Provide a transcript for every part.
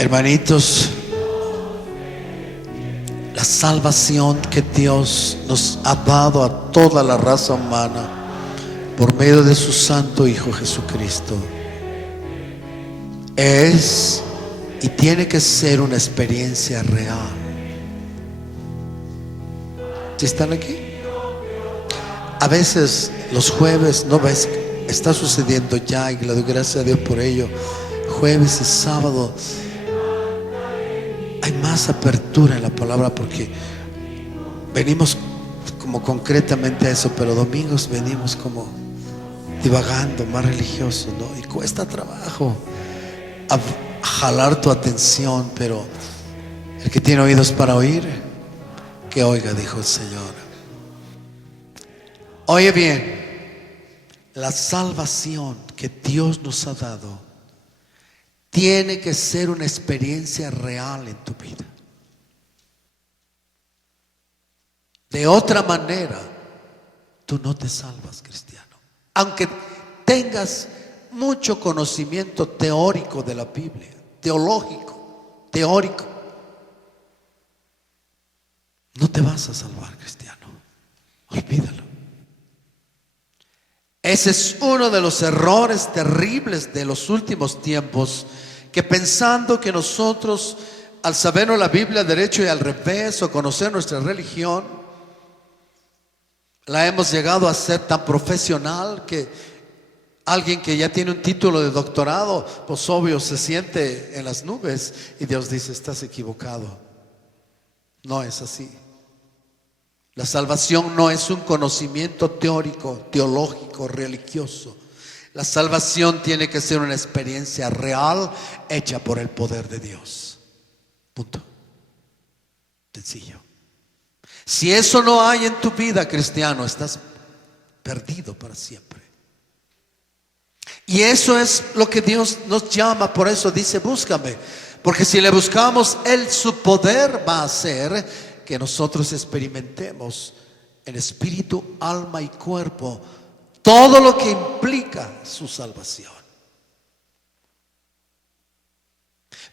Hermanitos, la salvación que Dios nos ha dado a toda la raza humana por medio de su Santo Hijo Jesucristo es y tiene que ser una experiencia real. ¿Sí están aquí? A veces los jueves, no ves, está sucediendo ya, y le doy gracias a Dios por ello. Jueves y sábado hay más apertura en la palabra porque venimos como concretamente a eso, pero domingos venimos como divagando, más religiosos, ¿no? Y cuesta trabajo a jalar tu atención, pero el que tiene oídos para oír, que oiga, dijo el Señor. Oye bien, la salvación que Dios nos ha dado tiene que ser una experiencia real en tu vida. De otra manera, tú no te salvas, cristiano. Aunque tengas mucho conocimiento teórico de la Biblia, teórico, no te vas a salvar, cristiano. Olvídalo. Ese es uno de los errores terribles de los últimos tiempos, que pensando que nosotros, al sabernos la Biblia derecho y al revés, o conocer nuestra religión, la hemos llegado a ser tan profesional que alguien que ya tiene un título de doctorado, pues obvio se siente en las nubes, y Dios dice: estás equivocado. No es así. La salvación no es un conocimiento teórico, teológico, religioso. La salvación tiene que ser una experiencia real, hecha por el poder de Dios. Punto. Sencillo. Si eso no hay en tu vida, cristiano, estás perdido para siempre. Y eso es lo que Dios nos llama. Por eso dice: búscame. Porque si le buscamos, Él, su poder va a hacer que nosotros experimentemos en espíritu, alma y cuerpo todo lo que implica su salvación.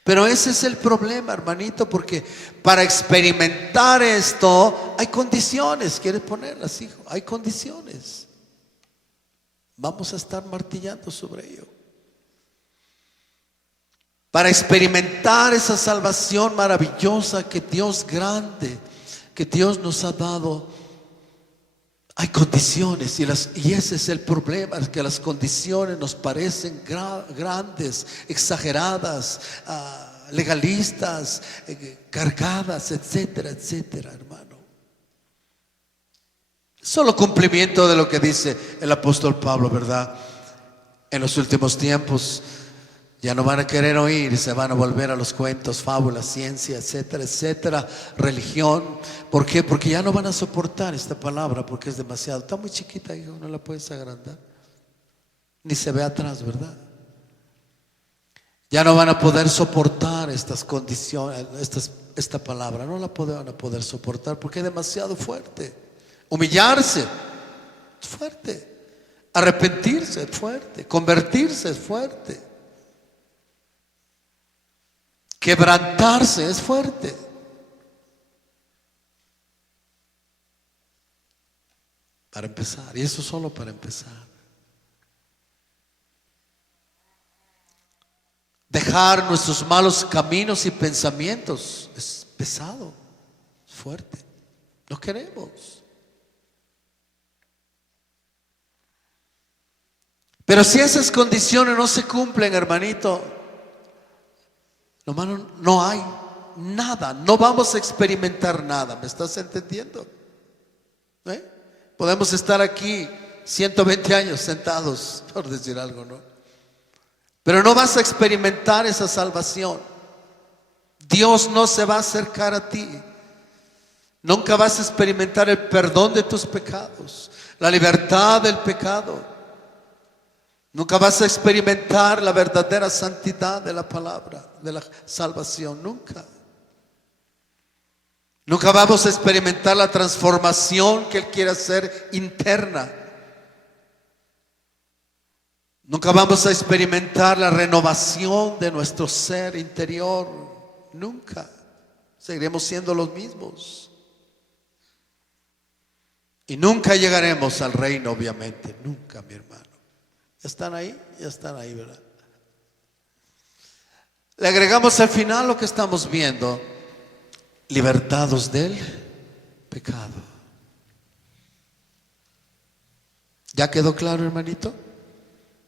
Pero ese es el problema, hermanito, porque para experimentar esto hay condiciones. ¿Quieres ponerlas, hijo? Hay condiciones. Vamos a estar martillando sobre ello. Para experimentar esa salvación maravillosa que Dios grande, que Dios nos ha dado, hay condiciones, y ese es el problema, es que las condiciones nos parecen grandes, exageradas, legalistas, cargadas, etcétera, etcétera, hermano. Solo cumplimiento de lo que dice el apóstol Pablo, ¿verdad? En los últimos tiempos ya no van a querer oír, se van a volver a los cuentos, fábulas, ciencia, etcétera, etcétera, religión. ¿Por qué? Porque ya no van a soportar esta palabra, porque es demasiado. Está muy chiquita, hijo, no la puedes agrandar. Ni se ve atrás, ¿verdad? Ya no van a poder soportar estas condiciones, esta palabra. No la van a poder soportar porque es demasiado fuerte. Humillarse es fuerte. Arrepentirse es fuerte. Convertirse es fuerte. Quebrantarse es fuerte. Para empezar, y eso solo para empezar. Dejar nuestros malos caminos y pensamientos es pesado, es fuerte. No queremos. Pero si esas condiciones no se cumplen, hermanito, hermano, no hay nada, no vamos a experimentar nada. ¿Me estás entendiendo? Podemos estar aquí 120 años sentados, por decir algo, ¿no? Pero no vas a experimentar esa salvación. Dios no se va a acercar a ti. Nunca vas a experimentar el perdón de tus pecados, la libertad del pecado. Nunca vas a experimentar la verdadera santidad de la palabra, de la salvación. Nunca. Nunca vamos a experimentar la transformación que Él quiere hacer interna. Nunca vamos a experimentar la renovación de nuestro ser interior. Nunca. Seguiremos siendo los mismos. Y nunca llegaremos al reino, obviamente. Nunca, mi hermano. ¿Ya están ahí? Ya están ahí, ¿verdad? Le agregamos al final lo que estamos viendo. Libertados del pecado. ¿Ya quedó claro, hermanito?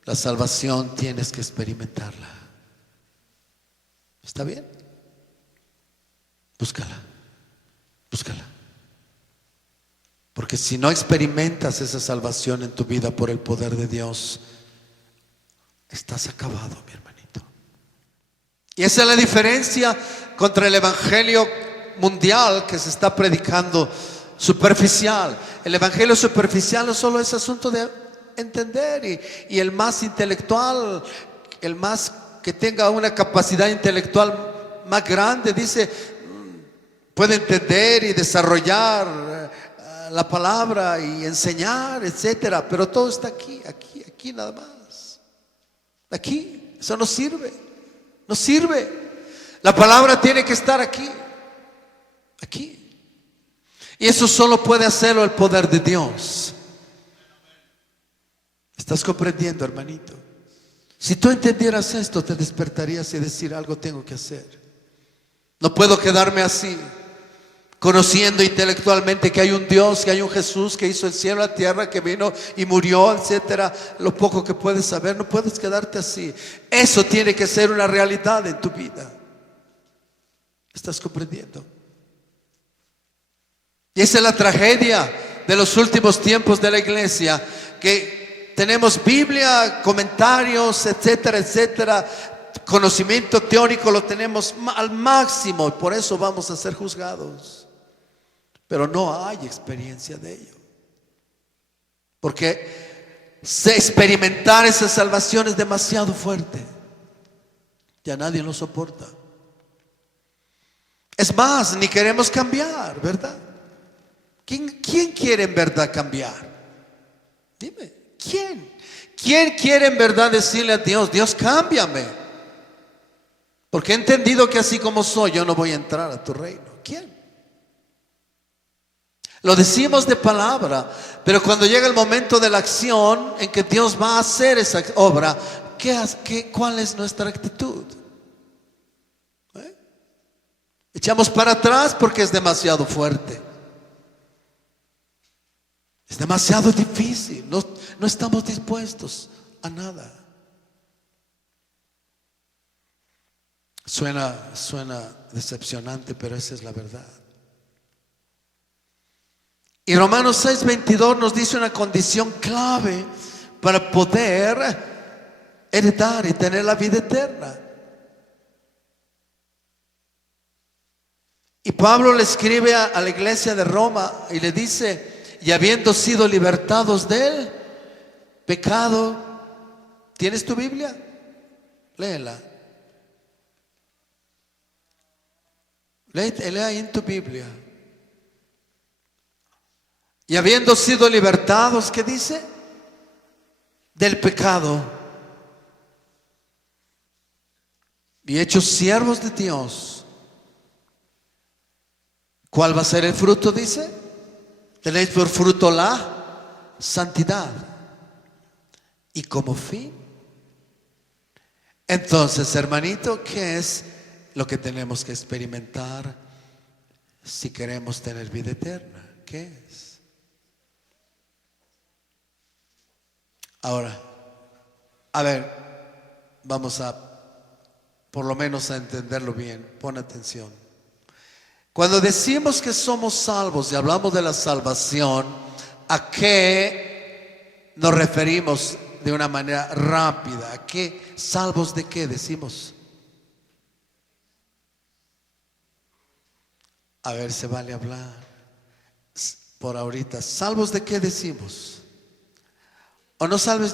La salvación tienes que experimentarla. ¿Está bien? Búscala. Búscala. Porque si no experimentas esa salvación en tu vida por el poder de Dios, estás acabado, mi hermanito. Y esa es la diferencia contra el evangelio mundial que se está predicando, superficial. El evangelio superficial no solo es asunto de entender, y el más intelectual, el más que tenga una capacidad intelectual más grande, dice, puede entender y desarrollar la palabra y enseñar, etcétera, pero todo está aquí nada más. Aquí, eso no sirve, no sirve. La palabra tiene que estar aquí. Y eso solo puede hacerlo el poder de Dios. ¿Estás comprendiendo, hermanito? Si tú entendieras esto, te despertarías y decir, algo tengo que hacer. No puedo quedarme así, conociendo intelectualmente que hay un Dios, que hay un Jesús que hizo el cielo y la tierra, que vino y murió, etcétera. Lo poco que puedes saber, no puedes quedarte así. Eso tiene que ser una realidad en tu vida. ¿Estás comprendiendo? Y esa es la tragedia de los últimos tiempos de la iglesia, que tenemos Biblia, comentarios, etcétera, etcétera, conocimiento teórico lo tenemos al máximo, y por eso vamos a ser juzgados. Pero no hay experiencia de ello, porque experimentar esa salvación es demasiado fuerte. Ya nadie lo soporta. Es más, ni queremos cambiar, ¿verdad? ¿Quién quiere en verdad cambiar? Dime, ¿quién? ¿Quién quiere en verdad decirle a Dios, Dios, cámbiame? Porque he entendido que así como soy, yo no voy a entrar a tu reino. ¿Quién? Lo decimos de palabra, pero cuando llega el momento de la acción en que Dios va a hacer esa obra, ¿cuál es nuestra actitud? Echamos para atrás porque es demasiado fuerte. Es demasiado difícil. No estamos dispuestos a nada. Suena decepcionante, pero esa es la verdad. Y Romanos 6:22 nos dice una condición clave para poder heredar y tener la vida eterna. Y Pablo le escribe a la iglesia de Roma y le dice, y habiendo sido libertados del pecado. ¿Tienes tu Biblia? Léela. Lee ahí en tu Biblia. Y habiendo sido libertados, ¿qué dice? Del pecado. Y hechos siervos de Dios. ¿Cuál va a ser el fruto? Dice. Tenéis por fruto la santidad. Y como fin. Entonces, hermanito, ¿qué es lo que tenemos que experimentar si queremos tener vida eterna? ¿Qué es? Ahora, a ver, vamos a, por lo menos a entenderlo bien. Pon atención. Cuando decimos que somos salvos y hablamos de la salvación, ¿a qué nos referimos de una manera rápida? ¿A qué? ¿Salvos de qué decimos? A ver, se vale hablar por ahorita. ¿Salvos de qué decimos? ¿O no sabes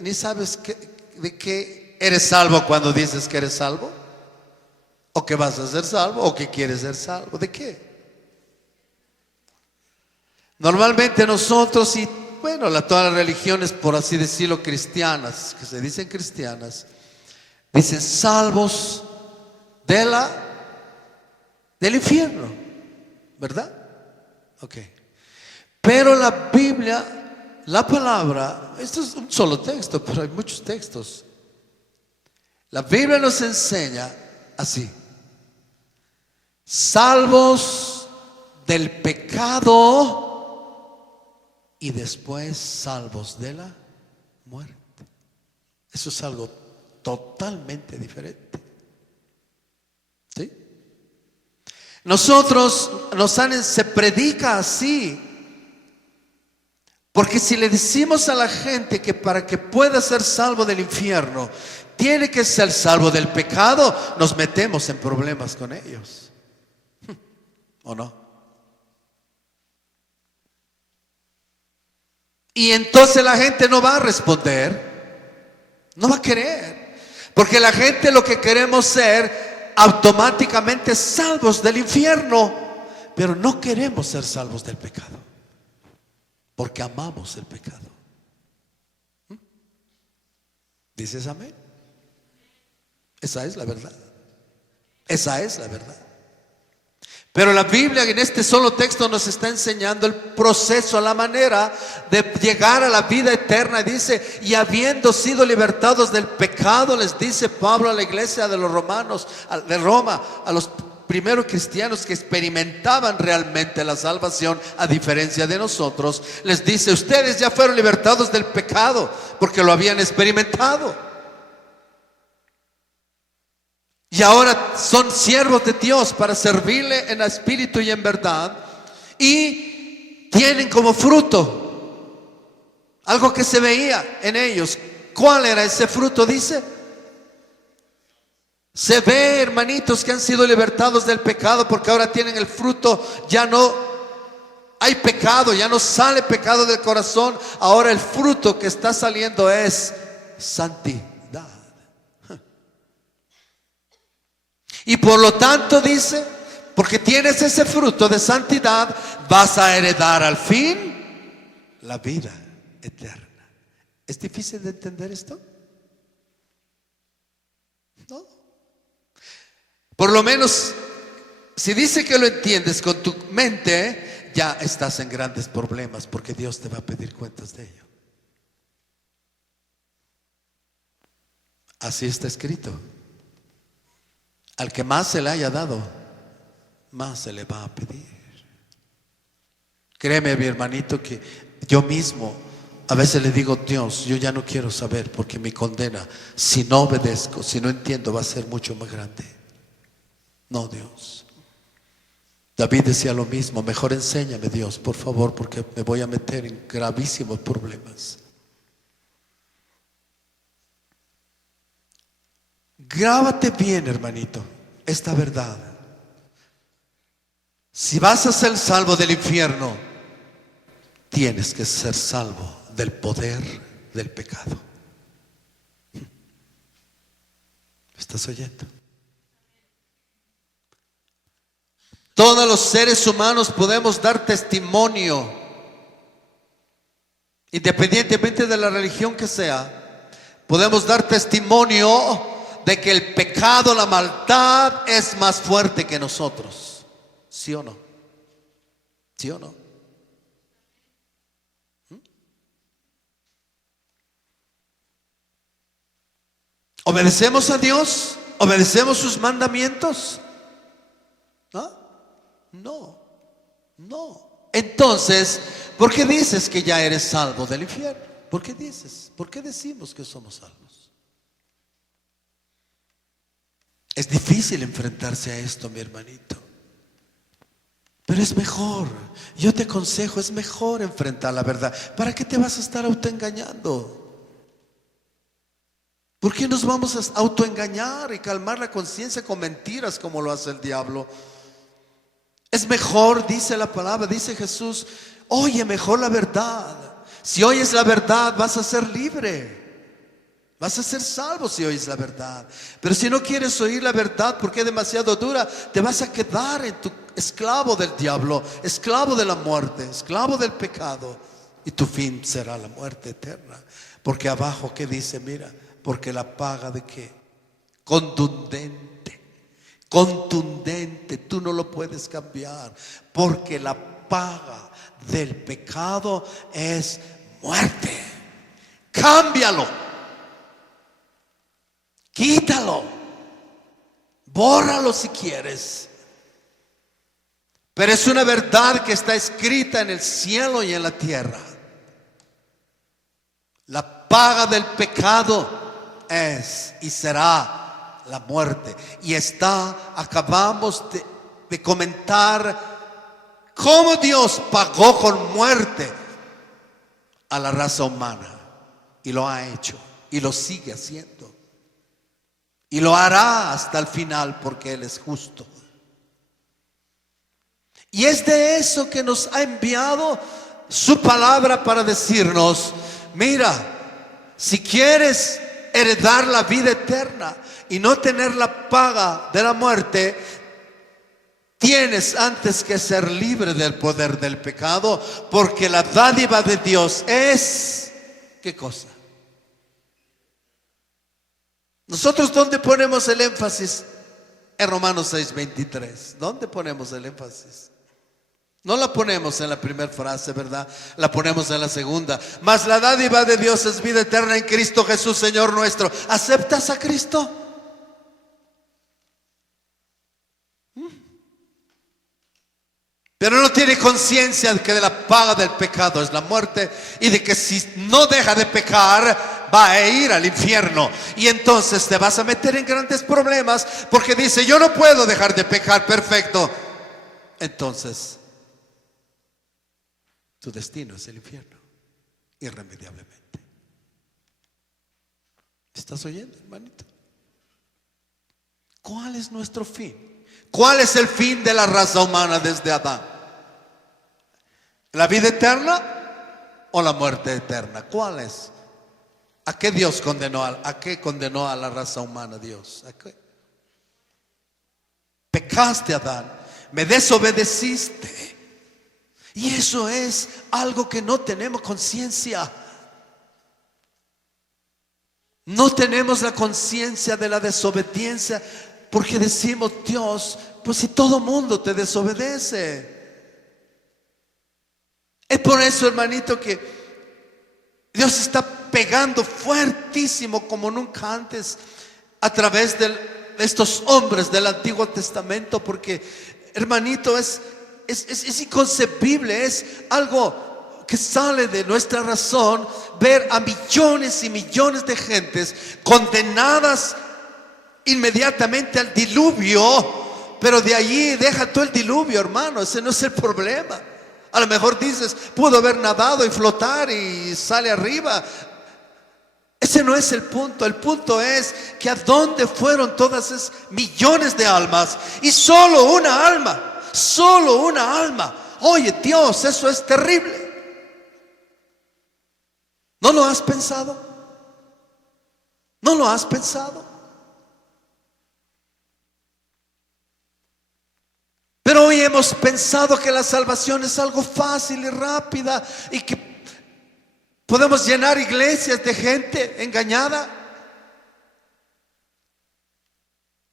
ni sabes de qué eres salvo cuando dices que eres salvo? ¿O que vas a ser salvo? ¿O que quieres ser salvo? ¿De qué? Normalmente nosotros, si bueno, todas las religiones, por así decirlo, cristianas, que se dicen cristianas, dicen salvos del infierno, ¿verdad? Ok. Pero la Biblia, la palabra, esto es un solo texto, pero hay muchos textos. La Biblia nos enseña así: salvos del pecado y después salvos de la muerte. Eso es algo totalmente diferente. ¿Sí? Se predica así. Porque si le decimos a la gente que para que pueda ser salvo del infierno tiene que ser salvo del pecado, nos metemos en problemas con ellos. ¿O no? Y entonces la gente no va a responder, no va a querer, porque la gente lo que queremos ser automáticamente salvos del infierno, pero no queremos ser salvos del pecado, porque amamos el pecado. ¿Dices amén? Esa es la verdad. Esa es la verdad. Pero la Biblia en este solo texto nos está enseñando el proceso, la manera de llegar a la vida eterna. Dice, y habiendo sido libertados del pecado, les dice Pablo a la iglesia de los romanos, de Roma, a los primeros cristianos que experimentaban realmente la salvación, a diferencia de nosotros, les dice, ustedes ya fueron libertados del pecado porque lo habían experimentado. Y ahora son siervos de Dios para servirle en espíritu y en verdad. Y tienen como fruto algo que se veía en ellos. ¿Cuál era ese fruto? Dice, se ve, hermanitos, que han sido libertados del pecado, porque ahora tienen el fruto. Ya no hay pecado, ya no sale pecado del corazón. Ahora el fruto que está saliendo es santidad. Y por lo tanto dice, porque tienes ese fruto de santidad, vas a heredar al fin la vida eterna. ¿Es difícil de entender esto? No. Por lo menos, si dice que lo entiendes con tu mente, ya estás en grandes problemas, porque Dios te va a pedir cuentas de ello. Así está escrito. Al que más se le haya dado, más se le va a pedir. Créeme, mi hermanito, que yo mismo a veces le digo, Dios, yo ya no quiero saber, porque mi condena, si no obedezco, si no entiendo, va a ser mucho más grande. No, Dios. David decía lo mismo, mejor enséñame, Dios, por favor, porque me voy a meter en gravísimos problemas. Grábate bien, hermanito, esta verdad. Si vas a ser salvo del infierno, tienes que ser salvo del poder del pecado. ¿Estás oyendo? Todos los seres humanos podemos dar testimonio, independientemente de la religión que sea. Podemos dar testimonio de que el pecado, la maldad es más fuerte que nosotros. ¿Sí o no? ¿Sí o no? ¿Obedecemos a Dios? ¿Obedecemos sus mandamientos? ¿No? No, no. Entonces, ¿por qué dices que ya eres salvo del infierno? ¿Por qué dices? ¿Por qué decimos que somos salvos? Es difícil enfrentarse a esto, mi hermanito. Pero es mejor, yo te aconsejo, es mejor enfrentar la verdad. ¿Para qué te vas a estar autoengañando? ¿Por qué nos vamos a autoengañar y calmar la conciencia con mentiras como lo hace el diablo? Es mejor, dice la palabra, dice Jesús, oye mejor la verdad. Si oyes la verdad vas a ser libre. Vas a ser salvo si oyes la verdad. Pero si no quieres oír la verdad porque es demasiado dura, te vas a quedar en tu esclavo del diablo, esclavo de la muerte, esclavo del pecado. y tu fin será la muerte eterna. Porque abajo, ¿qué dice? Mira, porque la paga de qué, contundente, contundente, tú no lo puedes cambiar, porque la paga del pecado es muerte. Cámbialo, quítalo, bórralo si quieres, pero es una verdad que está escrita en el cielo y en la tierra. La paga del pecado es y será la muerte. Y acabamos de comentar cómo Dios pagó con muerte a la raza humana. Y lo ha hecho. Y lo sigue haciendo. Y lo hará hasta el final porque Él es justo. Y es de eso que nos ha enviado su palabra para decirnos: mira, si quieres heredar la vida eterna y no tener la paga de la muerte, tienes antes que ser libre del poder del pecado, porque la dádiva de Dios es, ¿qué cosa? Nosotros, ¿dónde ponemos el énfasis? En Romanos 6:23. ¿Dónde ponemos el énfasis? No la ponemos en la primera frase, ¿verdad? La ponemos en la segunda. Mas la dádiva de Dios es vida eterna en Cristo Jesús, Señor nuestro. ¿Aceptas a Cristo? Pero no tiene conciencia de que de la paga del pecado es la muerte, y de que si no deja de pecar va a ir al infierno. Y entonces te vas a meter en grandes problemas, porque dice: yo no puedo dejar de pecar, perfecto. Entonces tu destino es el infierno, irremediablemente. ¿Estás oyendo, hermanito? ¿Cuál es nuestro fin? ¿Cuál es el fin de la raza humana desde Adán? ¿La vida eterna o la muerte eterna? ¿Cuál es? ¿A qué Dios condenó? ¿A qué condenó a la raza humana Dios? ¿A qué? Pecaste, Adán, me desobedeciste. Y eso es algo que no tenemos conciencia. No tenemos la conciencia de la desobediencia, porque decimos: Dios, pues si todo mundo te desobedece. Es por eso, hermanito, que Dios está pegando fuertísimo como nunca antes a través de estos hombres del Antiguo Testamento, porque, hermanito, es inconcebible, es algo que sale de nuestra razón ver a millones y millones de gentes condenadas inmediatamente al diluvio. Pero de allí deja todo el diluvio, hermano, ese no es el problema. A lo mejor dices: pudo haber nadado y flotar y sale arriba. Ese no es el punto. El punto es que a dónde fueron todas esas millones de almas, y solo una alma. Solo una alma. Oye, Dios, eso es terrible. ¿No lo has pensado? ¿No lo has pensado? Pero hoy hemos pensado que la salvación es algo fácil y rápida, y que podemos llenar iglesias de gente engañada.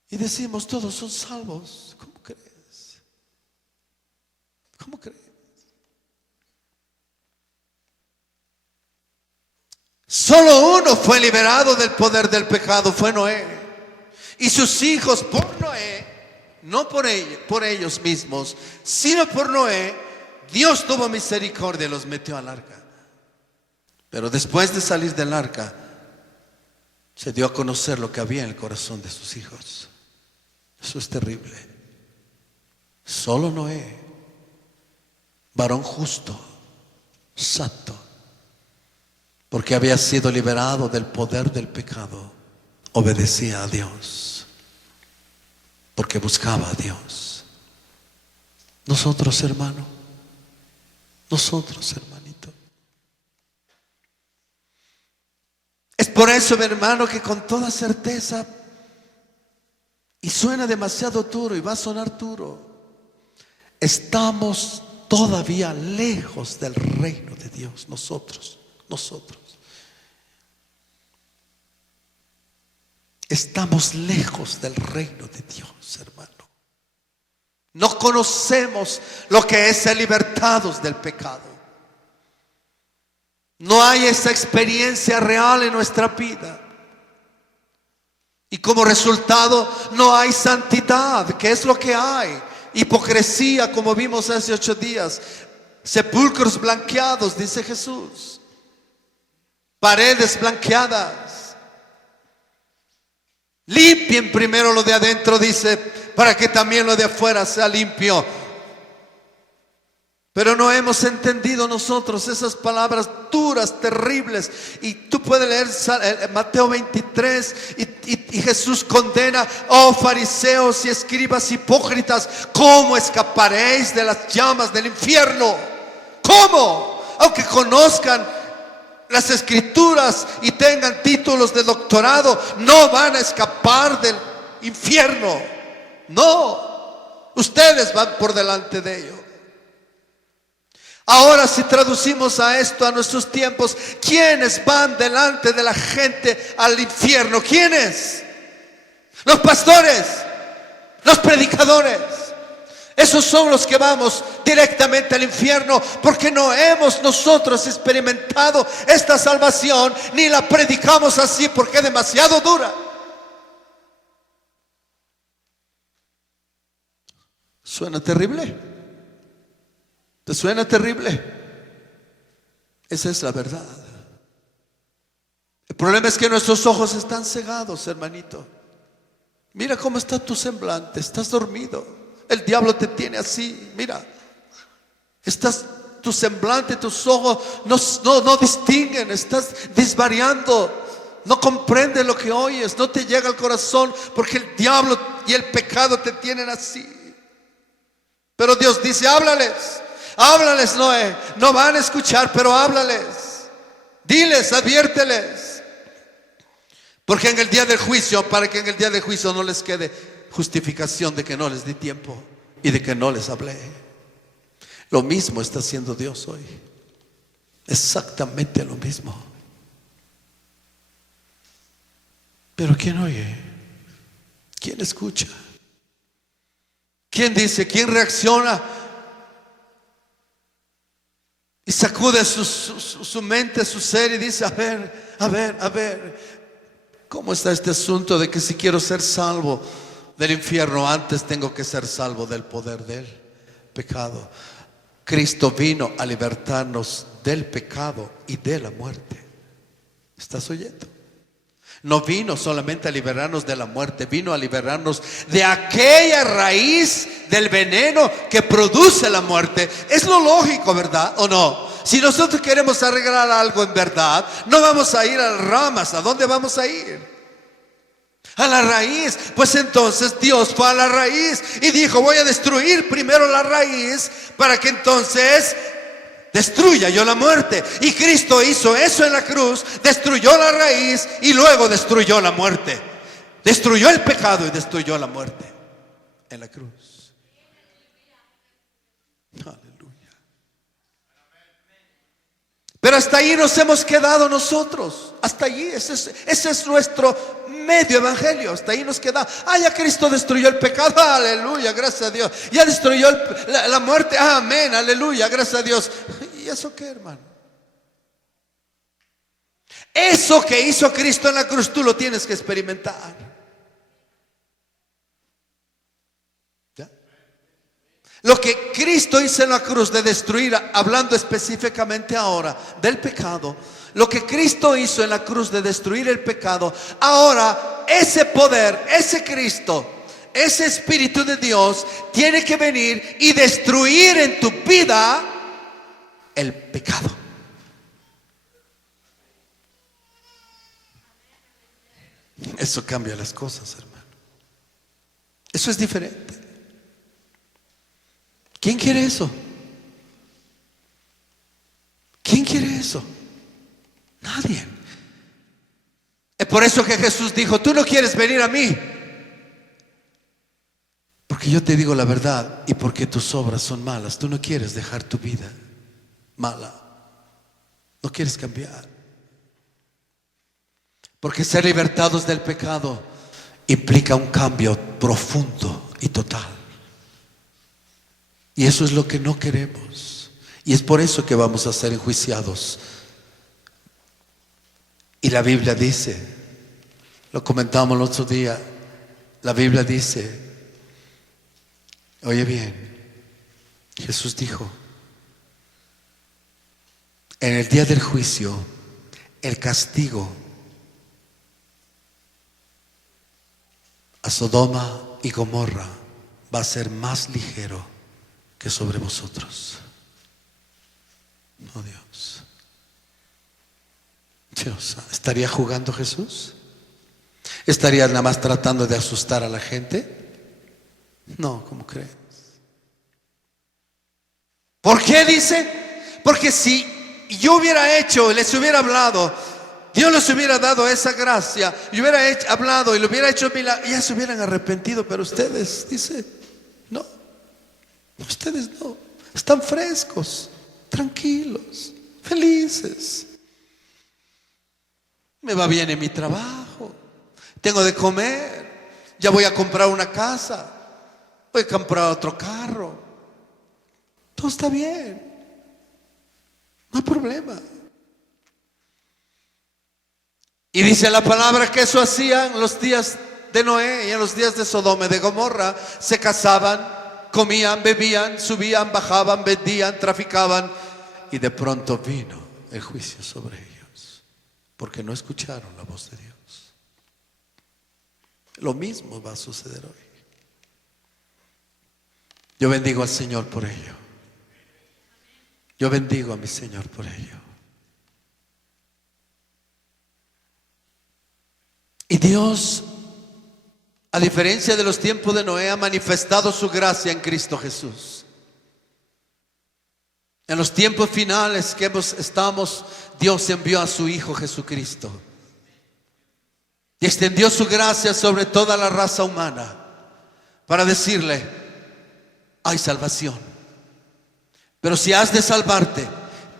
Y decimos: todos son salvos. ¿Cómo crees? ¿Cómo crees? Solo uno fue liberado del poder del pecado, fue Noé. Y sus hijos por Noé, no por ellos mismos, sino por Noé, Dios tuvo misericordia y los metió al arca. Pero después de salir del arca, se dio a conocer lo que había en el corazón de sus hijos. Eso es terrible. Solo Noé, varón justo, santo, porque había sido liberado del poder del pecado, obedecía a Dios, porque buscaba a Dios. Nosotros, hermano, nosotros, hermanito. Es por eso, mi hermano, que con toda certeza, y suena demasiado duro y va a sonar duro, estamos todavía lejos del reino de Dios. Nosotros estamos lejos del reino de Dios, hermano. No conocemos lo que es ser libertados del pecado. No hay esa experiencia real en nuestra vida. Y como resultado no hay santidad. ¿Qué es lo que hay? Hipocresía, como vimos hace 8 días. Sepulcros blanqueados, dice Jesús. Paredes blanqueadas. Limpien primero lo de adentro, dice, para que también lo de afuera sea limpio. Pero no hemos entendido nosotros esas palabras duras, terribles. Y tú puedes leer Mateo 23 y Jesús condena: oh fariseos y escribas hipócritas, ¿cómo escaparéis de las llamas del infierno? ¿Cómo? Aunque conozcan las escrituras y tengan títulos de doctorado, no van a escapar del infierno. No, ustedes van por delante de ellos. Ahora, si traducimos a esto a nuestros tiempos, ¿quiénes van delante de la gente al infierno? ¿Quiénes? Los pastores, los predicadores. Esos son los que vamos directamente al infierno, porque no hemos nosotros experimentado esta salvación, ni la predicamos así porque es demasiado dura. ¿Suena terrible? ¿Te suena terrible? Esa es la verdad. El problema es que nuestros ojos están cegados, hermanito. Mira cómo está tu semblante. Estás dormido. El diablo te tiene así. Mira, tu semblante, tus ojos no distinguen. Estás desvariando. No comprendes lo que oyes. No te llega al corazón, porque el diablo y el pecado te tienen así. Pero Dios dice: háblales. Háblales, Noé. No van a escuchar, pero háblales. Diles, adviérteles. Porque en el día del juicio, para que en el día del juicio no les quede justificación de que no les di tiempo y de que no les hablé. Lo mismo está haciendo Dios hoy. Exactamente lo mismo. Pero ¿quién oye? ¿Quién escucha? ¿Quién dice? ¿Quién reacciona? Y sacude su mente, su ser, y dice: a ver, ¿cómo está este asunto de que si quiero ser salvo del infierno, antes tengo que ser salvo del poder del pecado? Cristo vino a libertarnos del pecado y de la muerte. ¿Estás oyendo? No vino solamente a liberarnos de la muerte, vino a liberarnos de aquella raíz del veneno que produce la muerte. Es lo lógico, ¿verdad? ¿O no? Si nosotros queremos arreglar algo en verdad, no vamos a ir a las ramas. ¿A dónde vamos a ir? A la raíz. Pues entonces Dios fue a la raíz y dijo: voy a destruir primero la raíz para que entonces destruya yo la muerte. Y Cristo hizo eso en la cruz. Destruyó la raíz y luego destruyó la muerte. Destruyó el pecado y destruyó la muerte en la cruz. Aleluya. Pero hasta ahí nos hemos quedado nosotros. Hasta allí. Ese es nuestro medio evangelio. Hasta ahí nos queda. Ya Cristo destruyó el pecado. Aleluya, gracias a Dios. Ya destruyó la muerte. Amén, aleluya, gracias a Dios. ¿Y eso qué, hermano? Eso que hizo Cristo en la cruz, tú lo tienes que experimentar. ¿Ya? Lo que Cristo hizo en la cruz de destruir, hablando específicamente ahora del pecado, lo que Cristo hizo en la cruz de destruir el pecado, ahora ese poder, ese Cristo, ese Espíritu de Dios tiene que venir y destruir en tu vida el pecado. Eso cambia las cosas, hermano. Eso es diferente. ¿Quién quiere eso? ¿Quién quiere eso? Nadie. Es por eso que Jesús dijo: tú no quieres venir a mí porque Porque yo te digo la verdad y porque tus obras son malas. Tú no quieres dejar tu vida mala. No quieres cambiar. Porque ser libertados del pecado implica un cambio profundo y total. Y eso es lo que no queremos. Y es por eso que vamos a ser enjuiciados. Y la Biblia dice, lo comentamos el otro día, la Biblia dice, oye bien, Jesús dijo, en el día del juicio, el castigo a Sodoma y Gomorra va a ser más ligero que sobre vosotros. No, Dios. Dios, ¿estaría jugando Jesús? ¿Estaría nada más tratando de asustar a la gente? No, ¿cómo crees? ¿Por qué dice? Porque si yo hubiera hecho, les hubiera hablado, Dios les hubiera dado esa gracia, yo hubiera hablado y lo hubiera hecho milagro, ya se hubieran arrepentido, pero ustedes, dice, no, ustedes no, están frescos, tranquilos, felices. Me va bien en mi trabajo, tengo de comer, ya voy a comprar una casa, voy a comprar otro carro, todo está bien, no hay problema. Y dice la palabra que eso hacían en los días de Noé y en los días de Sodoma y de Gomorra. Se casaban, comían, bebían, subían, bajaban, vendían, traficaban. Y de pronto vino el juicio sobre ellos, porque no escucharon la voz de Dios. Lo mismo va a suceder hoy. Yo bendigo al Señor por ello. Yo bendigo a mi Señor por ello. Y Dios, a diferencia de los tiempos de Noé, ha manifestado su gracia en Cristo Jesús. En los tiempos finales que estamos, Dios envió a su Hijo Jesucristo y extendió su gracia sobre toda la raza humana para decirle, hay salvación. Pero si has de salvarte,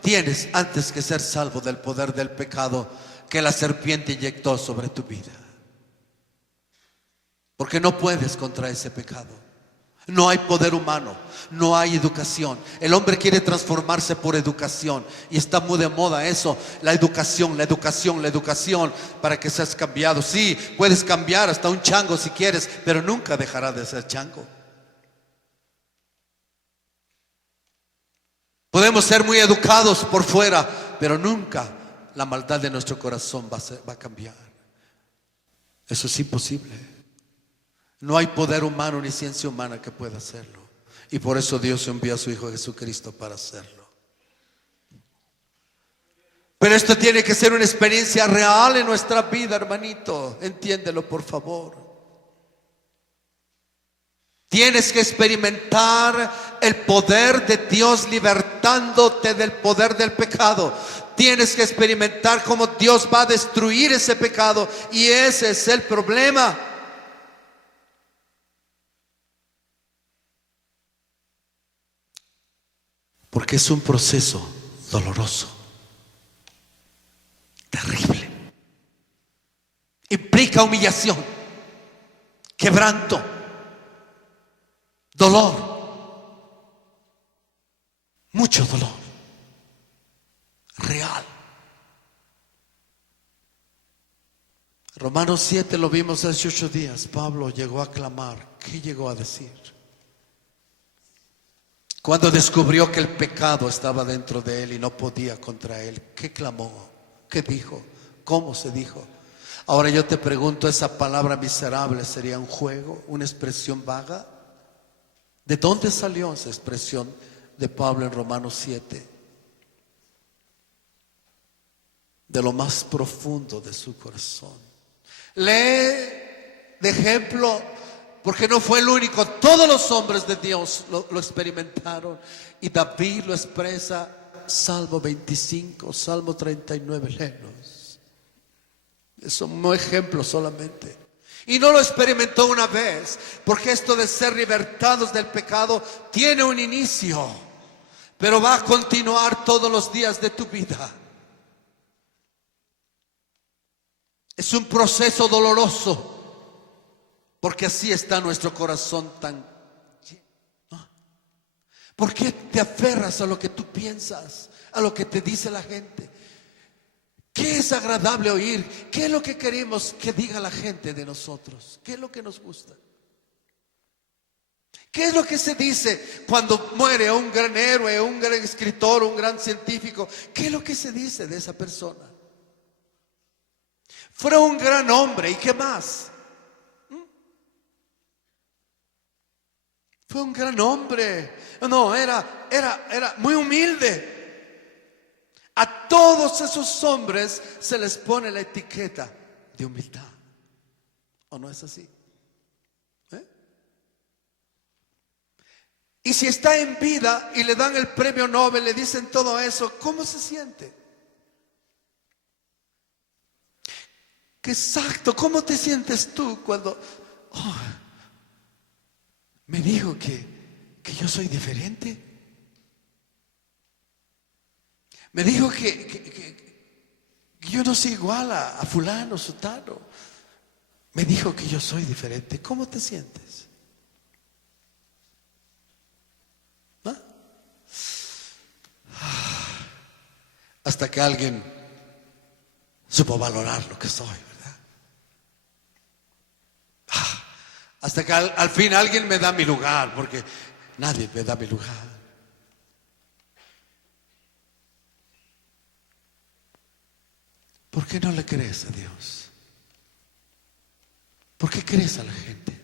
tienes antes que ser salvo del poder del pecado que la serpiente inyectó sobre tu vida. Porque no puedes contra ese pecado. No hay poder humano, no hay educación. El hombre quiere transformarse por educación y está muy de moda eso, la educación, la educación, la educación, para que seas cambiado. Sí, puedes cambiar hasta un chango si quieres, pero nunca dejará de ser chango. Podemos ser muy educados por fuera, pero nunca la maldad de nuestro corazón va a cambiar. Eso es imposible. No hay poder humano ni ciencia humana que pueda hacerlo. Y por eso Dios envió a su Hijo Jesucristo para hacerlo. Pero esto tiene que ser una experiencia real en nuestra vida, hermanito. Entiéndelo, por favor. Tienes que experimentar el poder de Dios libertándote del poder del pecado. Tienes que experimentar cómo Dios va a destruir ese pecado. Y ese es el problema. Porque es un proceso doloroso, terrible. Implica humillación, quebranto, dolor, mucho dolor, real. Romanos 7 lo vimos hace 8 días. Pablo llegó a clamar. ¿Qué llegó a decir? Cuando descubrió que el pecado estaba dentro de él y no podía contra él, ¿qué clamó? ¿Qué dijo? ¿Cómo se dijo? Ahora yo te pregunto, ¿esa palabra miserable sería un juego, una expresión vaga? ¿De dónde salió esa expresión de Pablo en Romanos 7? De lo más profundo de su corazón. Lee de ejemplo, porque no fue el único. Todos los hombres de Dios lo experimentaron. Y David lo expresa, Salmo 25, Salmo 39, léenos. Son un ejemplo solamente. Y no lo experimentó una vez, porque esto de ser libertados del pecado tiene un inicio, pero va a continuar todos los días de tu vida. Es un proceso doloroso, porque así está nuestro corazón tan lleno. ¿Por qué te aferras a lo que tú piensas, a lo que te dice la gente? ¿Qué es agradable oír? ¿Qué es lo que queremos que diga la gente de nosotros? ¿Qué es lo que nos gusta? ¿Qué es lo que se dice cuando muere un gran héroe, un gran escritor, un gran científico? ¿Qué es lo que se dice de esa persona? Fue un gran hombre, ¿y qué más? Fue un gran hombre. No, era muy humilde. A todos esos hombres se les pone la etiqueta de humildad. ¿O no es así? Y si está en vida y le dan el premio Nobel, le dicen todo eso, ¿cómo se siente? ¡Qué exacto! ¿Cómo te sientes tú cuando me dijo que yo soy diferente? Me dijo que yo no soy igual a fulano, sutano. Me dijo que yo soy diferente. ¿Cómo te sientes? ¿Ah? Hasta que alguien supo valorar lo que soy, ¿verdad? Hasta que al fin alguien me da mi lugar, porque nadie me da mi lugar. ¿Por qué no le crees a Dios? ¿Por qué crees a la gente?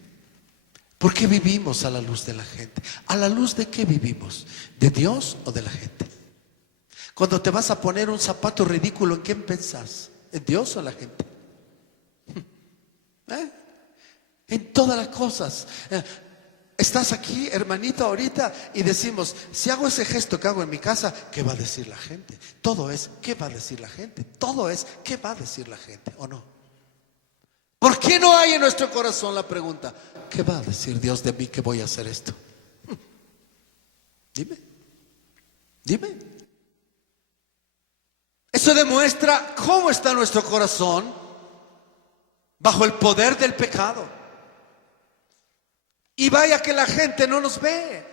¿Por qué vivimos a la luz de la gente? ¿A la luz de qué vivimos? ¿De Dios o de la gente? Cuando te vas a poner un zapato ridículo, ¿en quién pensás? ¿En Dios o en la gente? En todas las cosas. Estás aquí, hermanito, ahorita y decimos, si hago ese gesto que hago en mi casa, ¿qué va a decir la gente? Todo es, ¿qué va a decir la gente? Todo es, ¿qué va a decir la gente? ¿O no? ¿Por qué no hay en nuestro corazón la pregunta, ¿qué va a decir Dios de mí que voy a hacer esto? Dime. Eso demuestra cómo está nuestro corazón bajo el poder del pecado. Y vaya que la gente no nos ve.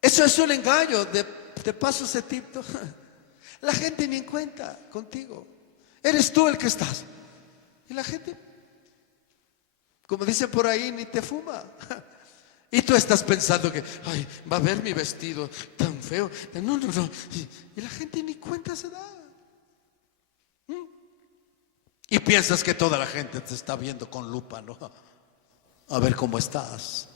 Eso es un engaño. De paso ese tipo. La gente ni en cuenta contigo. Eres tú el que estás. Y la gente, como dicen por ahí, ni te fuma. Y tú estás pensando que, ay, va a ver mi vestido tan feo. No. Y la gente ni cuenta se da. Y piensas que toda la gente te está viendo con lupa, ¿no? A ver cómo estás.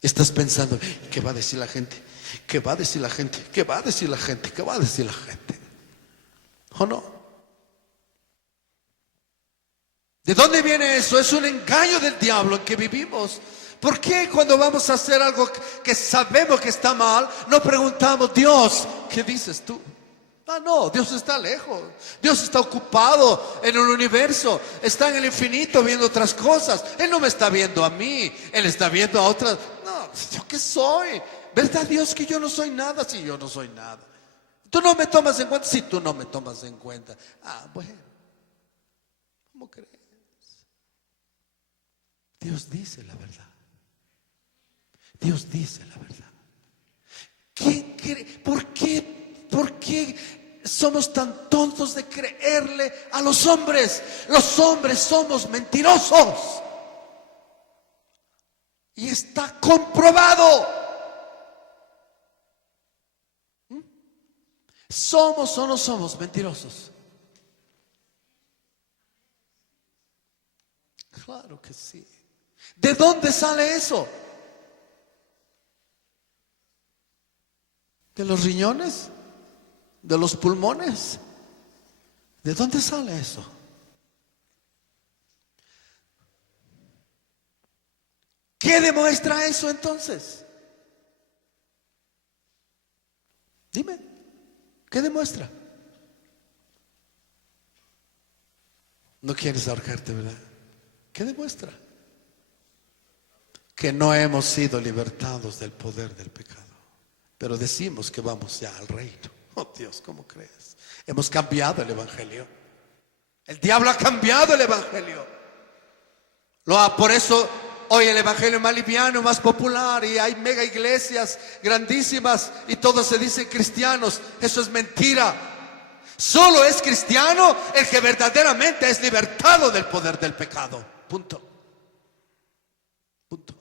Estás pensando, ¿qué va a decir la gente? ¿Qué va a decir la gente? ¿Qué va a decir la gente? ¿Qué va a decir la gente? ¿O no? ¿De dónde viene eso? Es un engaño del diablo en que vivimos. ¿Por qué cuando vamos a hacer algo que sabemos que está mal, no preguntamos, Dios, ¿qué dices tú? No, Dios está lejos. Dios está ocupado en el universo. Está en el infinito viendo otras cosas. Él no me está viendo a mí. Él está viendo a otras. No, ¿yo qué soy? ¿Verdad, Dios, que yo no soy nada? Sí, yo no soy nada. ¿Tú no me tomas en cuenta? Sí, tú no me tomas en cuenta. Bueno. ¿Cómo crees? Dios dice la verdad. Dios dice la verdad. ¿Quién cree? ¿Por qué somos tan tontos de creerle a los hombres? Los hombres somos mentirosos. Y está comprobado. ¿Somos o no somos mentirosos? Claro que sí. ¿De dónde sale eso? ¿De los riñones? ¿De los pulmones? ¿De dónde sale eso? ¿Qué demuestra eso entonces? Dime, ¿qué demuestra? No quieres ahorcarte, ¿verdad? ¿Qué demuestra? Que no hemos sido libertados del poder del pecado. Pero decimos que vamos ya al reino. Oh Dios, ¿cómo crees? Hemos cambiado el evangelio. El diablo ha cambiado el evangelio. Por eso hoy el evangelio es más liviano, más popular, y hay mega iglesias grandísimas y todos se dicen cristianos. Eso es mentira. Solo es cristiano el que verdaderamente es libertado del poder del pecado. Punto. Punto.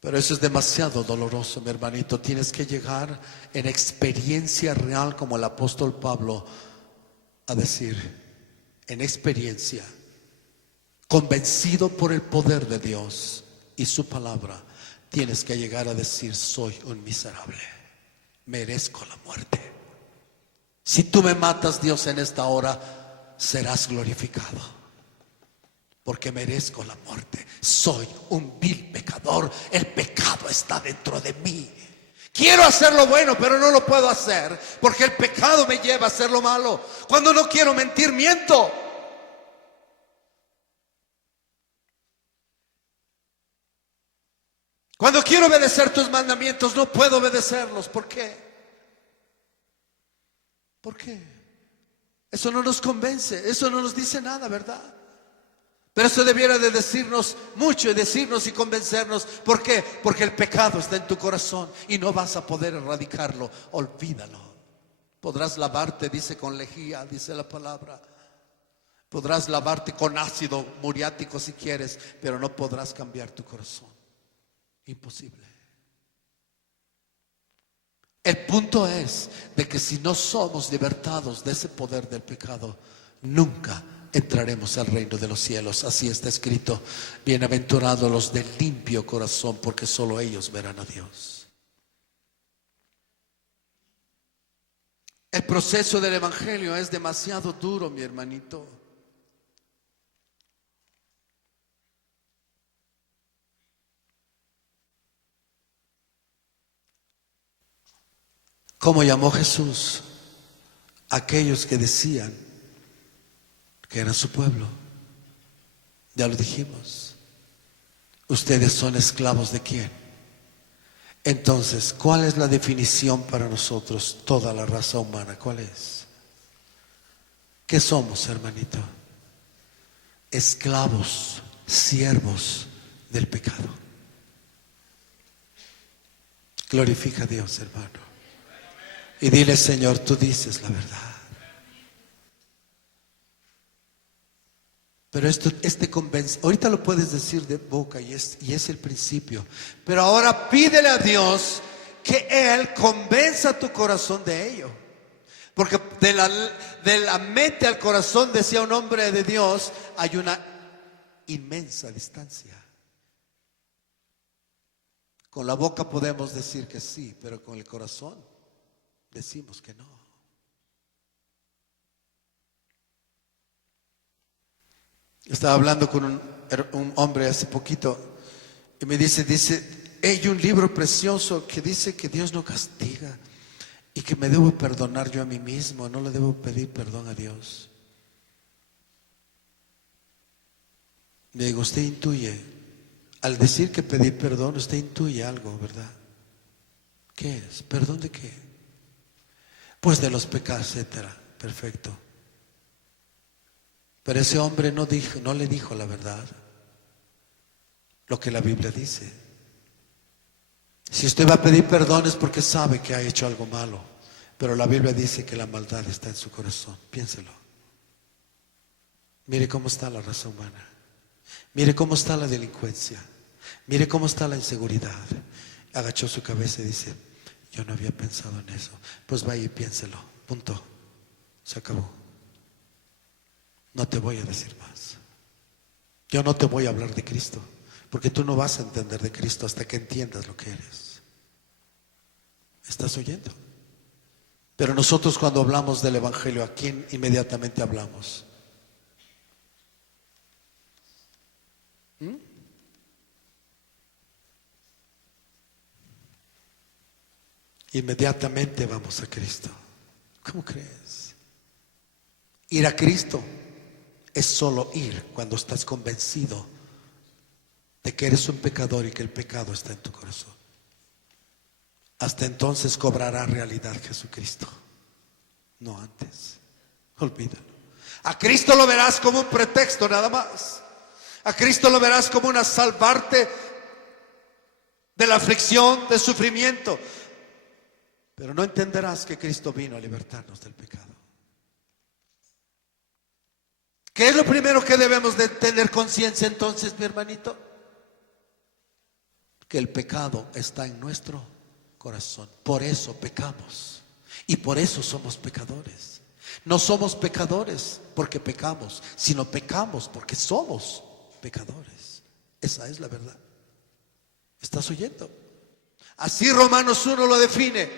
Pero eso es demasiado doloroso, mi hermanito. Tienes que llegar en experiencia real, como el apóstol Pablo, a decir, en experiencia, convencido por el poder de Dios y su palabra, tienes que llegar a decir: soy un miserable, merezco la muerte. Si tú me matas, Dios, en esta hora, serás glorificado, porque merezco la muerte. Soy un vil pecador. El pecado está dentro de mí. Quiero hacer lo bueno, pero no lo puedo hacer, porque el pecado me lleva a hacer lo malo. Cuando no quiero mentir, miento. Cuando quiero obedecer tus mandamientos, no puedo obedecerlos. ¿Por qué? ¿Por qué? Eso no nos convence, eso no nos dice nada, ¿verdad? Pero eso debiera de decirnos mucho, y decirnos y convencernos. ¿Por qué? Porque el pecado está en tu corazón y no vas a poder erradicarlo. Olvídalo. Podrás lavarte, dice, con lejía, dice la palabra. Podrás lavarte con ácido muriático si quieres, pero no podrás cambiar tu corazón. Imposible. El punto es de que si no somos libertados de ese poder del pecado, nunca entraremos al reino de los cielos. Así está escrito: bienaventurados los de limpio corazón, porque solo ellos verán a Dios. El proceso del evangelio es demasiado duro, mi hermanito. ¿Cómo llamó Jesús a aquellos que decían que era su pueblo? Ya lo dijimos. Ustedes son esclavos ¿de quién? Entonces, ¿cuál es la definición para nosotros, toda la raza humana? ¿Cuál es? ¿Qué somos, hermanito? Esclavos, siervos del pecado. Glorifica a Dios, hermano. Y dile: Señor, tú dices la verdad. Pero este convence, ahorita lo puedes decir de boca y es el principio. Pero ahora pídele a Dios que Él convenza tu corazón de ello. Porque de la mente al corazón, decía un hombre de Dios, hay una inmensa distancia. Con la boca podemos decir que sí, pero con el corazón decimos que no. Estaba hablando con un hombre hace poquito y me dice, hay un libro precioso que dice que Dios no castiga y que me debo perdonar yo a mí mismo, no le debo pedir perdón a Dios. Le digo: usted intuye, al decir que pedir perdón, usted intuye algo, ¿verdad? ¿Qué es? ¿Perdón de qué? Pues de los pecados, etcétera. Perfecto. Pero ese hombre no le dijo la verdad, lo que la Biblia dice. Si usted va a pedir perdón es porque sabe que ha hecho algo malo, pero la Biblia dice que la maldad está en su corazón. Piénselo. Mire cómo está la raza humana. Mire cómo está la delincuencia. Mire cómo está la inseguridad. Agachó su cabeza y dice: yo no había pensado en eso. Pues vaya y piénselo. Punto. Se acabó. No te voy a decir más. Yo no te voy a hablar de Cristo, porque tú no vas a entender de Cristo hasta que entiendas lo que eres. ¿Estás oyendo? Pero nosotros, cuando hablamos del Evangelio, ¿a quién inmediatamente hablamos? Inmediatamente vamos a Cristo. ¿Cómo crees? Ir a Cristo es solo ir cuando estás convencido de que eres un pecador y que el pecado está en tu corazón. Hasta entonces cobrará realidad Jesucristo, no antes. Olvídalo. A Cristo lo verás como un pretexto nada más. A Cristo lo verás como una salvarte de la aflicción, del sufrimiento. Pero no entenderás que Cristo vino a libertarnos del pecado. ¿Qué es lo primero que debemos de tener conciencia entonces, mi hermanito? Que el pecado está en nuestro corazón. Por eso pecamos. Y por eso somos pecadores. No somos pecadores porque pecamos, sino pecamos porque somos pecadores. Esa es la verdad. ¿Estás oyendo? Así Romanos 1 lo define.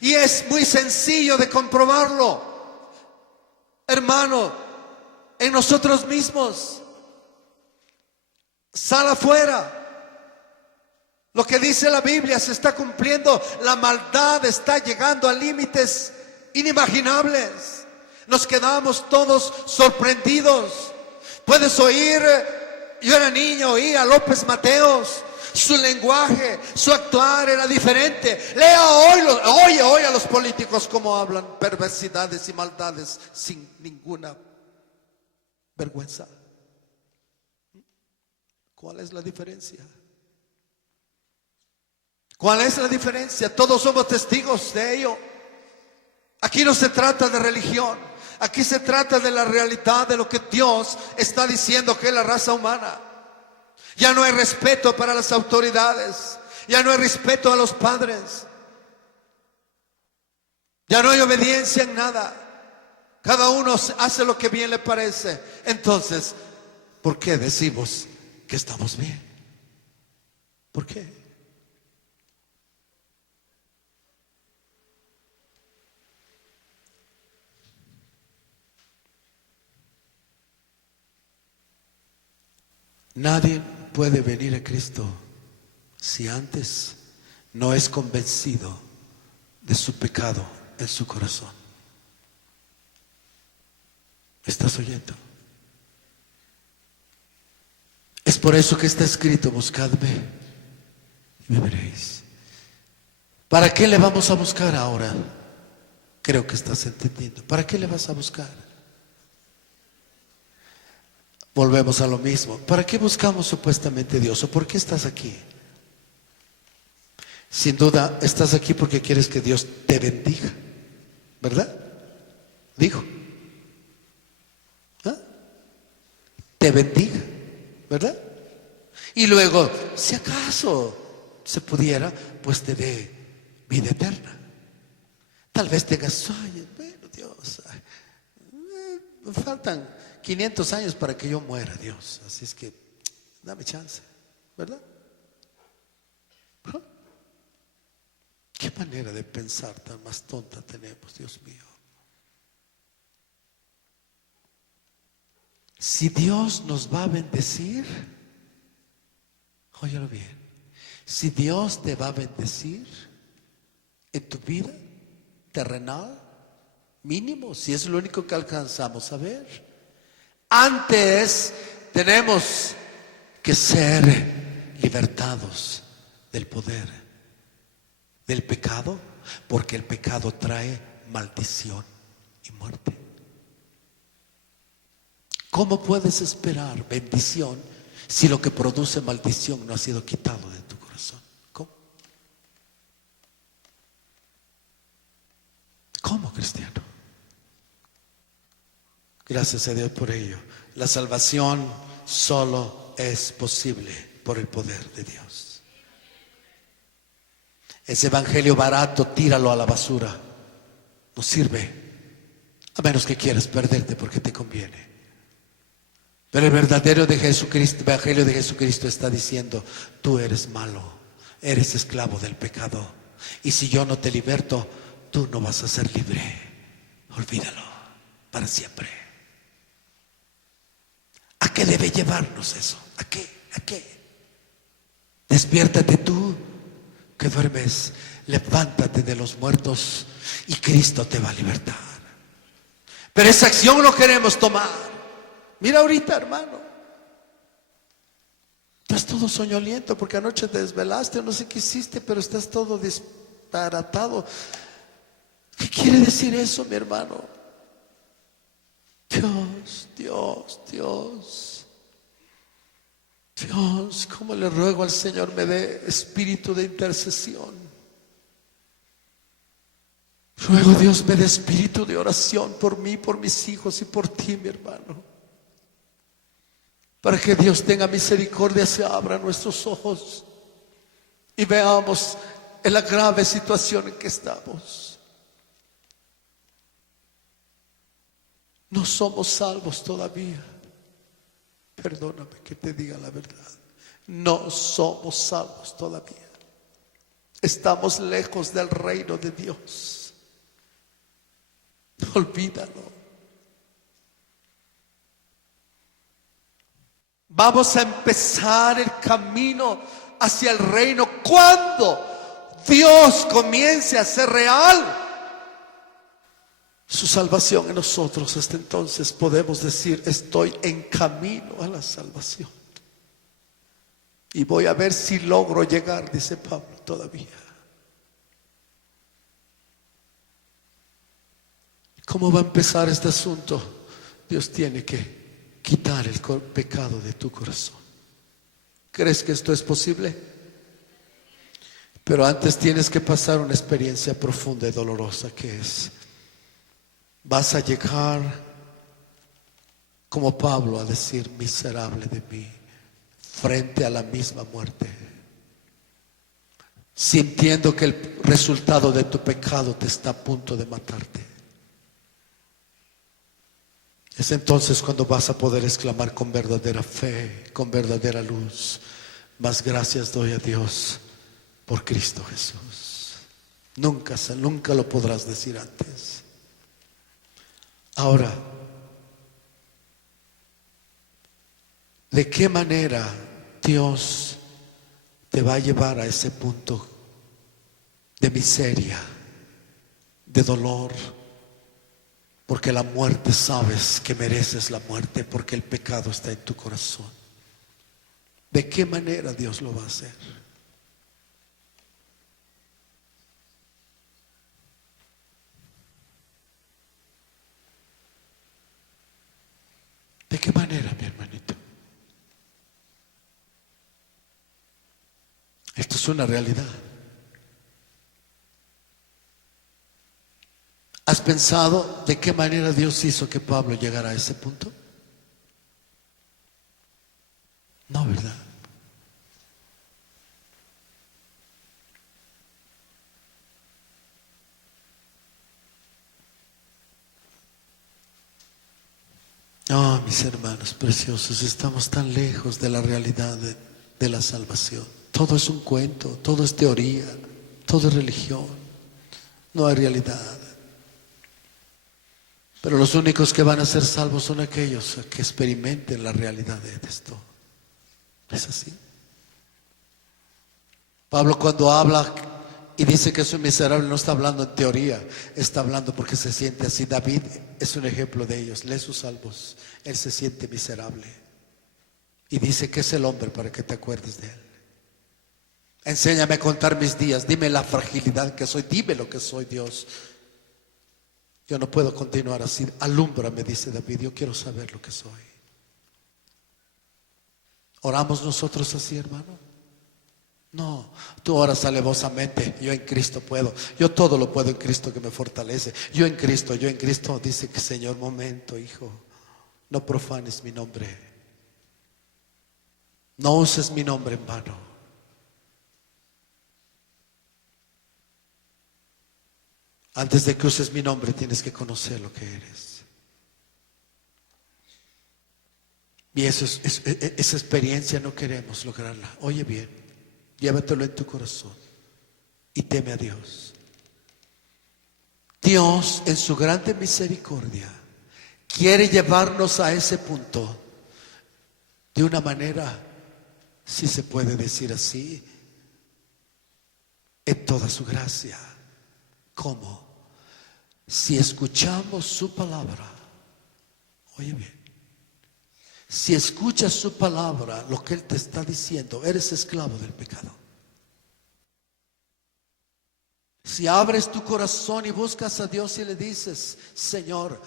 Y es muy sencillo de comprobarlo, hermano, en nosotros mismos. Sal afuera. Lo que dice la Biblia se está cumpliendo. La maldad está llegando a límites inimaginables. Nos quedamos todos sorprendidos. Puedes oír, yo era niño, oía a López Mateos. Su lenguaje, su actuar era diferente. Oye a los políticos cómo hablan perversidades y maldades sin ninguna vergüenza. ¿Cuál es la diferencia? ¿Cuál es la diferencia? Todos somos testigos de ello. Aquí no se trata de religión. Aquí se trata de la realidad de lo que Dios está diciendo que es la raza humana. Ya no hay respeto para las autoridades. Ya no hay respeto a los padres. Ya no hay obediencia en nada. Cada uno hace lo que bien le parece. Entonces, ¿por qué decimos que estamos bien? ¿Por qué? Nadie puede venir a Cristo si antes no es convencido de su pecado en su corazón. ¿Estás oyendo? Es por eso que está escrito: buscadme y me veréis. ¿Para qué le vamos a buscar ahora? Creo que estás entendiendo. ¿Para qué le vas a buscar? Volvemos a lo mismo. ¿Para qué buscamos supuestamente a Dios? ¿O por qué estás aquí? Sin duda estás aquí porque quieres que Dios te bendiga, ¿verdad? Dijo. ¿Ah? Te bendiga, ¿verdad? Y luego, si acaso se pudiera, pues te dé vida eterna. Tal vez tengas, ay, bueno, Dios, me faltan 500 años para que yo muera, Dios. Así es que dame chance, ¿verdad? ¿Qué manera de pensar tan más tonta tenemos, Dios mío? Si Dios nos va a bendecir, óyelo bien, si Dios te va a bendecir en tu vida terrenal, mínimo, si es lo único que alcanzamos a ver, antes tenemos que ser libertados del poder, del pecado, porque el pecado trae maldición y muerte. ¿Cómo puedes esperar bendición si lo que produce maldición no ha sido quitado de tu corazón? ¿Cómo? ¿Cómo, cristiano? Gracias a Dios por ello. La salvación solo es posible por el poder de Dios. Ese evangelio barato, tíralo a la basura. No sirve, a menos que quieras perderte porque te conviene. Pero el verdadero de Jesucristo, evangelio de Jesucristo está diciendo: tú eres malo, eres esclavo del pecado, y si yo no te liberto, tú no vas a ser libre. Olvídalo para siempre. ¿A qué debe llevarnos eso? ¿A qué? ¿A qué? Despiértate tú que duermes, levántate de los muertos y Cristo te va a libertar. Pero esa acción no queremos tomar. Mira ahorita, hermano. Estás todo soñoliento porque anoche te desvelaste o no sé qué hiciste, pero estás todo disparatado. ¿Qué quiere decir eso, mi hermano? Dios, Dios, Dios, Dios, cómo le ruego al Señor me dé espíritu de intercesión. Ruego Dios me dé espíritu de oración por mí, por mis hijos y por ti, mi hermano. Para que Dios tenga misericordia, se abran nuestros ojos y veamos en la grave situación en que estamos. No somos salvos todavía. Perdóname que te diga la verdad. No somos salvos todavía. Estamos lejos del reino de Dios. Olvídalo. Vamos a empezar el camino hacia el reino cuando Dios comience a ser real su salvación en nosotros. Hasta entonces podemos decir: estoy en camino a la salvación y voy a ver si logro llegar, dice Pablo, todavía. ¿Cómo va a empezar este asunto? Dios tiene que quitar el pecado de tu corazón. ¿Crees que esto es posible? Pero antes tienes que pasar una experiencia profunda y dolorosa, que es: vas a llegar como Pablo a decir: miserable de mí, frente a la misma muerte, sintiendo que el resultado de tu pecado te está a punto de matarte. Es entonces cuando vas a poder exclamar con verdadera fe, con verdadera luz: más gracias doy a Dios por Cristo Jesús. Nunca lo podrás decir antes. Ahora, ¿de qué manera Dios te va a llevar a ese punto de miseria, de dolor? Porque la muerte, sabes que mereces la muerte, porque el pecado está en tu corazón. ¿De qué manera Dios lo va a hacer? ¿De qué manera, mi hermanito? Esto es una realidad. ¿Has pensado de qué manera Dios hizo que Pablo llegara a ese punto? No, ¿verdad? Oh, mis hermanos preciosos, estamos tan lejos de la realidad de la salvación. Todo es un cuento, todo es teoría, todo es religión. No hay realidad. Pero los únicos que van a ser salvos son aquellos que experimenten la realidad de esto. ¿Es así? Pablo, cuando habla y dice que es un miserable, no está hablando en teoría, está hablando porque se siente así. David es un ejemplo de ellos. Lee sus salmos. Él se siente miserable y dice: ¿qué es el hombre para que te acuerdes de él? Enséñame a contar mis días. Dime la fragilidad que soy. Dime lo que soy, Dios. Yo no puedo continuar así. Alúmbrame, dice David. Yo quiero saber lo que soy. ¿Oramos nosotros así, hermano? No, tú oras alevosamente: yo en Cristo puedo, yo todo lo puedo en Cristo que me fortalece. Yo en Cristo. Dice que: Señor, momento, hijo, no profanes mi nombre, no uses mi nombre en vano. Antes de que uses mi nombre, tienes que conocer lo que eres. Y esa experiencia no queremos lograrla. Oye bien, llévatelo en tu corazón y teme a Dios. Dios, en su grande misericordia, quiere llevarnos a ese punto de una manera, si se puede decir así, en toda su gracia. ¿Cómo? Si escuchamos su palabra. Oye bien, Si escuchas su palabra, lo que Él te está diciendo, eres esclavo del pecado. Si abres tu corazón y buscas a Dios y le dices: Señor,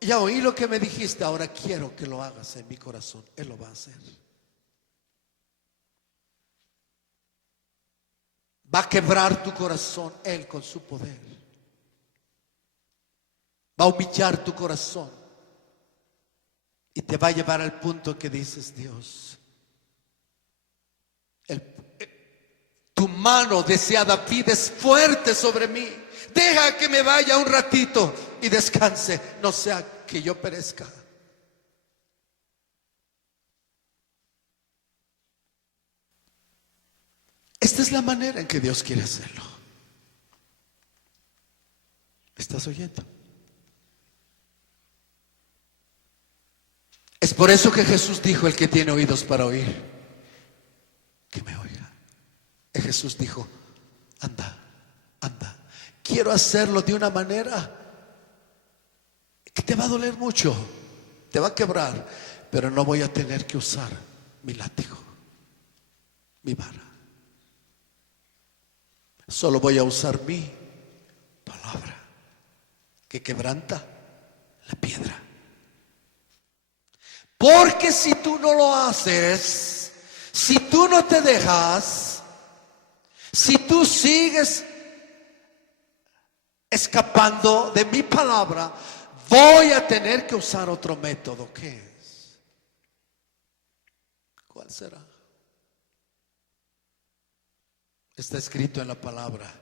ya oí lo que me dijiste, ahora quiero que lo hagas en mi corazón, Él lo va a hacer. Va a quebrar tu corazón Él con su poder. Va a humillar tu corazón y te va a llevar al punto que dices: Dios, tu mano, decía David, es fuerte sobre mí. Deja que me vaya un ratito y descanse, no sea que yo perezca. Esta es la manera en que Dios quiere hacerlo. ¿Estás oyendo? Es por eso que Jesús dijo: el que tiene oídos para oír, que me oiga. Y Jesús dijo: anda, anda. Quiero hacerlo de una manera que te va a doler mucho, te va a quebrar, pero no voy a tener que usar mi látigo, mi vara. Solo voy a usar mi palabra, que quebranta la piedra. Porque si tú no lo haces, si tú no te dejas, si tú sigues escapando de mi palabra, voy a tener que usar otro método. ¿Qué es? ¿Cuál será? Está escrito en la palabra: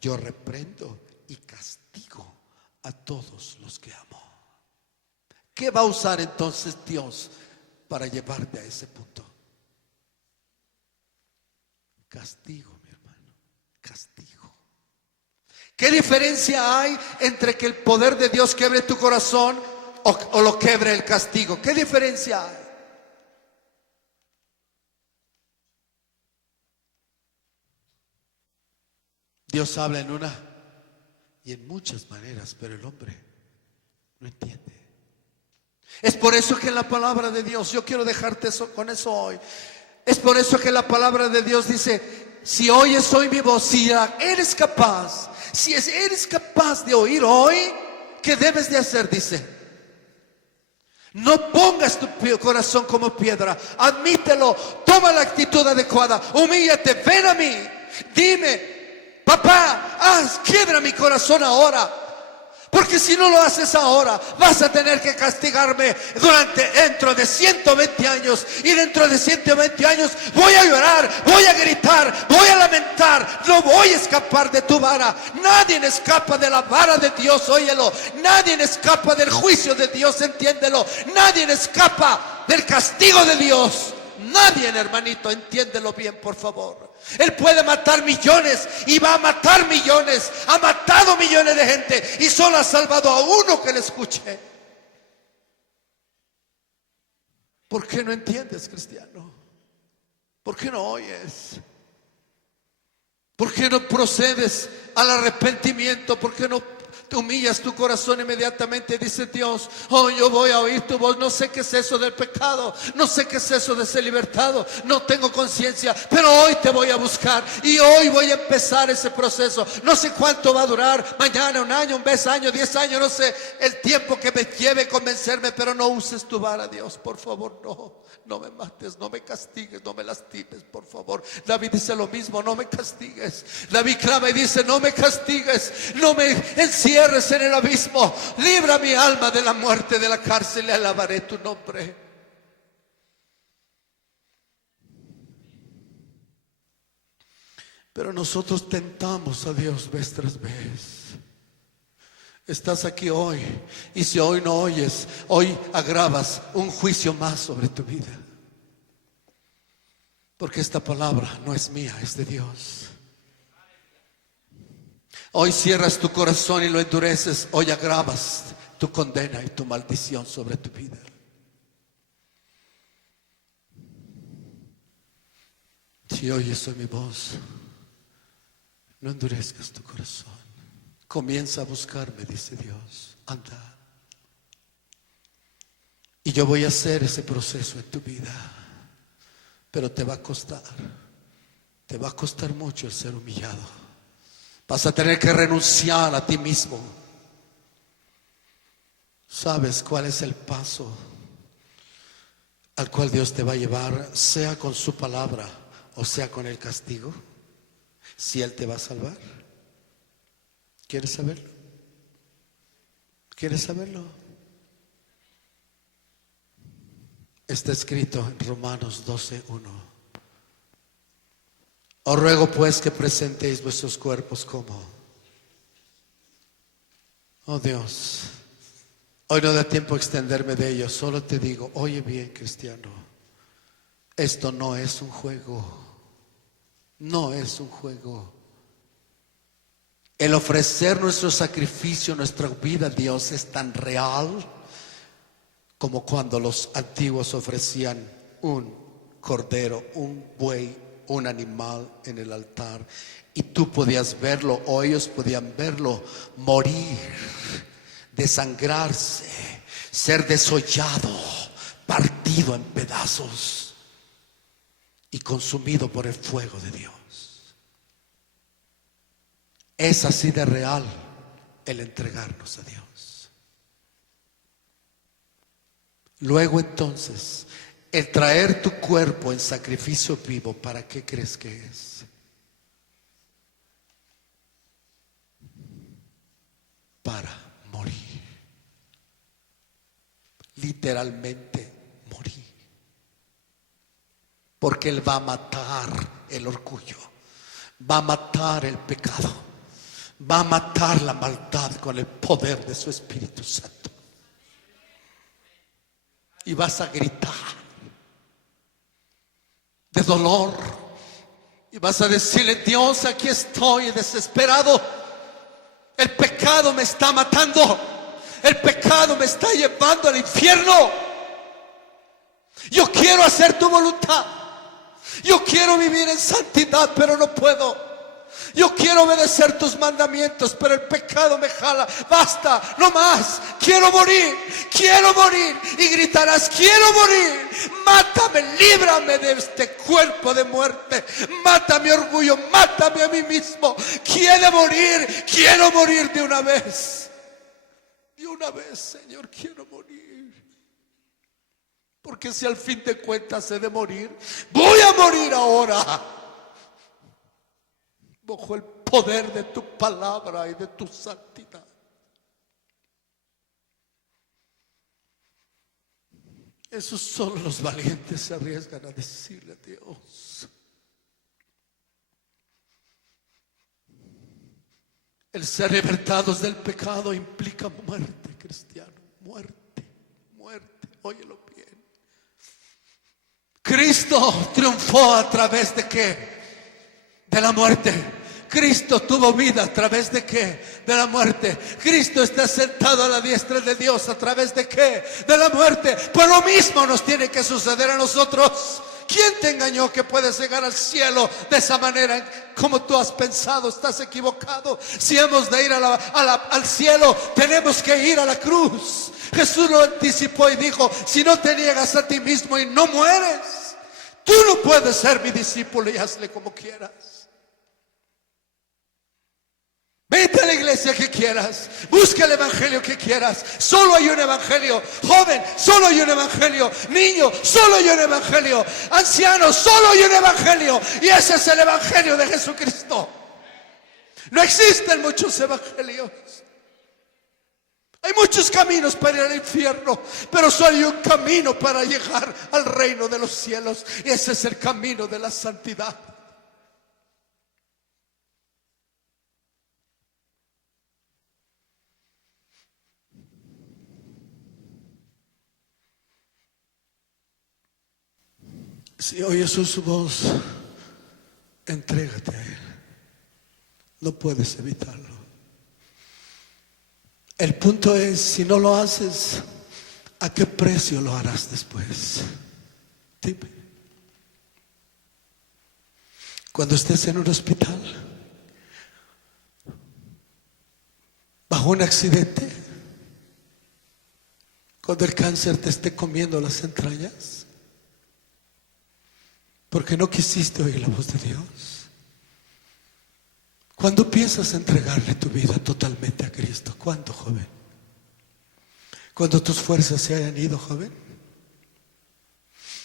yo reprendo y castigo a todos los que amo. ¿Qué va a usar entonces Dios para llevarte a ese punto? Castigo, mi hermano, castigo. ¿Qué diferencia hay entre que el poder de Dios quiebre tu corazón o lo quiebre el castigo? ¿Qué diferencia hay? Dios habla en una y en muchas maneras, pero el hombre no entiende. Es por eso que en la palabra de Dios, yo quiero dejarte con eso hoy. Es por eso que la palabra de Dios dice: si oyes hoy mi voz, si eres capaz, si eres capaz de oír hoy, ¿qué debes de hacer? Dice: no pongas tu corazón como piedra, admítelo, toma la actitud adecuada, humíllate, ven a mí, dime: papá, quiebra mi corazón ahora. Porque si no lo haces ahora, vas a tener que castigarme dentro de 120 años. Y dentro de 120 años voy a llorar, voy a gritar, voy a lamentar. No voy a escapar de tu vara. Nadie escapa de la vara de Dios, óyelo. Nadie escapa del juicio de Dios, entiéndelo. Nadie escapa del castigo de Dios. Nadie, hermanito, entiéndelo bien, por favor. Él puede matar millones y va a matar millones. Ha matado millones de gente y solo ha salvado a uno que le escuche. ¿Por qué no entiendes, cristiano? ¿Por qué no oyes? ¿Por qué no procedes al arrepentimiento? ¿Por qué no te humillas tu corazón inmediatamente? Dice Dios: oh, yo voy a oír tu voz. No sé qué es eso del pecado, no sé qué es eso de ser libertado, no tengo conciencia, pero hoy te voy a buscar y hoy voy a empezar ese proceso. No sé cuánto va a durar, mañana, un año, un mes, año, 10 años, no sé el tiempo que me lleve a convencerme, pero no uses tu vara, Dios, por favor, no me mates, no me castigues, no me lastimes, por favor. David dice lo mismo: no me castigues. David clama y dice: no me castigues, no me encierres en el abismo, libra mi alma de la muerte, de la cárcel, y alabaré tu nombre. Pero nosotros tentamos a Dios vez tras vez. Estás aquí hoy, y si hoy no oyes, hoy agravas un juicio más sobre tu vida. Porque esta palabra no es mía, es de Dios. Hoy cierras tu corazón y lo endureces, hoy agravas tu condena y tu maldición sobre tu vida. Si oyes hoy mi voz, no endurezcas tu corazón. Comienza a buscarme, dice Dios. Anda. Y yo voy a hacer ese proceso en tu vida. Pero te va a costar. Te va a costar mucho el ser humillado. Vas a tener que renunciar a ti mismo. ¿Sabes cuál es el paso al cual Dios te va a llevar? Sea con su palabra o sea con el castigo. Si Él te va a salvar. ¿Quieres saberlo? ¿Quieres saberlo? Está escrito en Romanos 12:1. Os ruego pues que presentéis vuestros cuerpos como. Oh Dios, hoy no da tiempo a extenderme de ello. Solo te digo, oye bien, cristiano, esto no es un juego. No es un juego. El ofrecer nuestro sacrificio, nuestra vida a Dios es tan real como cuando los antiguos ofrecían un cordero, un buey, un animal en el altar. Y tú podías verlo, o ellos podían verlo, morir, desangrarse, ser desollado, partido en pedazos y consumido por el fuego de Dios. Es así de real el entregarnos a Dios. Luego entonces, el traer tu cuerpo en sacrificio vivo, ¿para qué crees que es? Para morir. Literalmente morir. Porque Él va a matar el orgullo, va a matar el pecado, va a matar la maldad con el poder de su Espíritu Santo. Y vas a gritar de dolor y vas a decirle: Dios, aquí estoy desesperado. El pecado me está matando. El pecado me está llevando al infierno. Yo quiero hacer tu voluntad. Yo quiero vivir en santidad, pero no puedo. Yo quiero obedecer tus mandamientos, pero el pecado me jala. Basta, no más. Quiero morir, quiero morir. Y gritarás: quiero morir. Mátame, líbrame de este cuerpo de muerte. Mata mi orgullo, mátame a mí mismo. Quiero morir de una vez. De una vez, Señor, quiero morir. Porque si al fin de cuentas he de morir, voy a morir ahora. Bajo el poder de tu palabra y de tu santidad. Esos solo los valientes se arriesgan a decirle a Dios. El ser libertados del pecado implica muerte, cristiano. Muerte, muerte. Óyelo bien. Cristo triunfó a través de ¿qué? De la muerte. Cristo tuvo vida a través de ¿qué? De la muerte. Cristo está sentado a la diestra de Dios a través de ¿qué? De la muerte. Pues lo mismo nos tiene que suceder a nosotros. ¿Quién te engañó que puedes llegar al cielo de esa manera como tú has pensado? Estás equivocado. Si hemos de ir al cielo, tenemos que ir a la cruz. Jesús lo anticipó y dijo: si no te niegas a ti mismo y no mueres, tú no puedes ser mi discípulo. Y hazle como quieras. Vete a la iglesia que quieras, busca el evangelio que quieras. Solo hay un evangelio. Joven, solo hay un evangelio. Niño, solo hay un evangelio. Anciano, solo hay un evangelio. Y ese es el evangelio de Jesucristo. No existen muchos evangelios. Hay muchos caminos para ir al infierno, pero solo hay un camino para llegar al reino de los cielos. Y ese es el camino de la santidad. Si oyes su voz, entrégate a Él. No puedes evitarlo. El punto es, si no lo haces, ¿a qué precio lo harás después? Dime. Cuando estés en un hospital, bajo un accidente, Cuando el cáncer te esté comiendo las entrañas, porque no quisiste oír la voz de Dios. Cuando piensas entregarle tu vida totalmente a Cristo, ¿cuándo, joven? Cuando tus fuerzas se hayan ido, joven.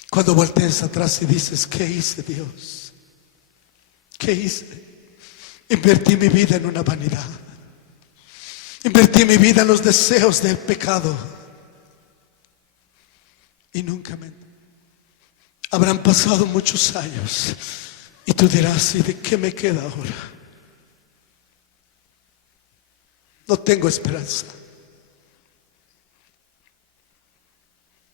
Cuando voltees atrás y dices, ¿qué hice, Dios? ¿Qué hice? Invertí mi vida en una vanidad. Invertí mi vida en los deseos del pecado. Y nunca me... Habrán pasado muchos años y tú dirás, ¿y de qué me queda ahora? No tengo esperanza.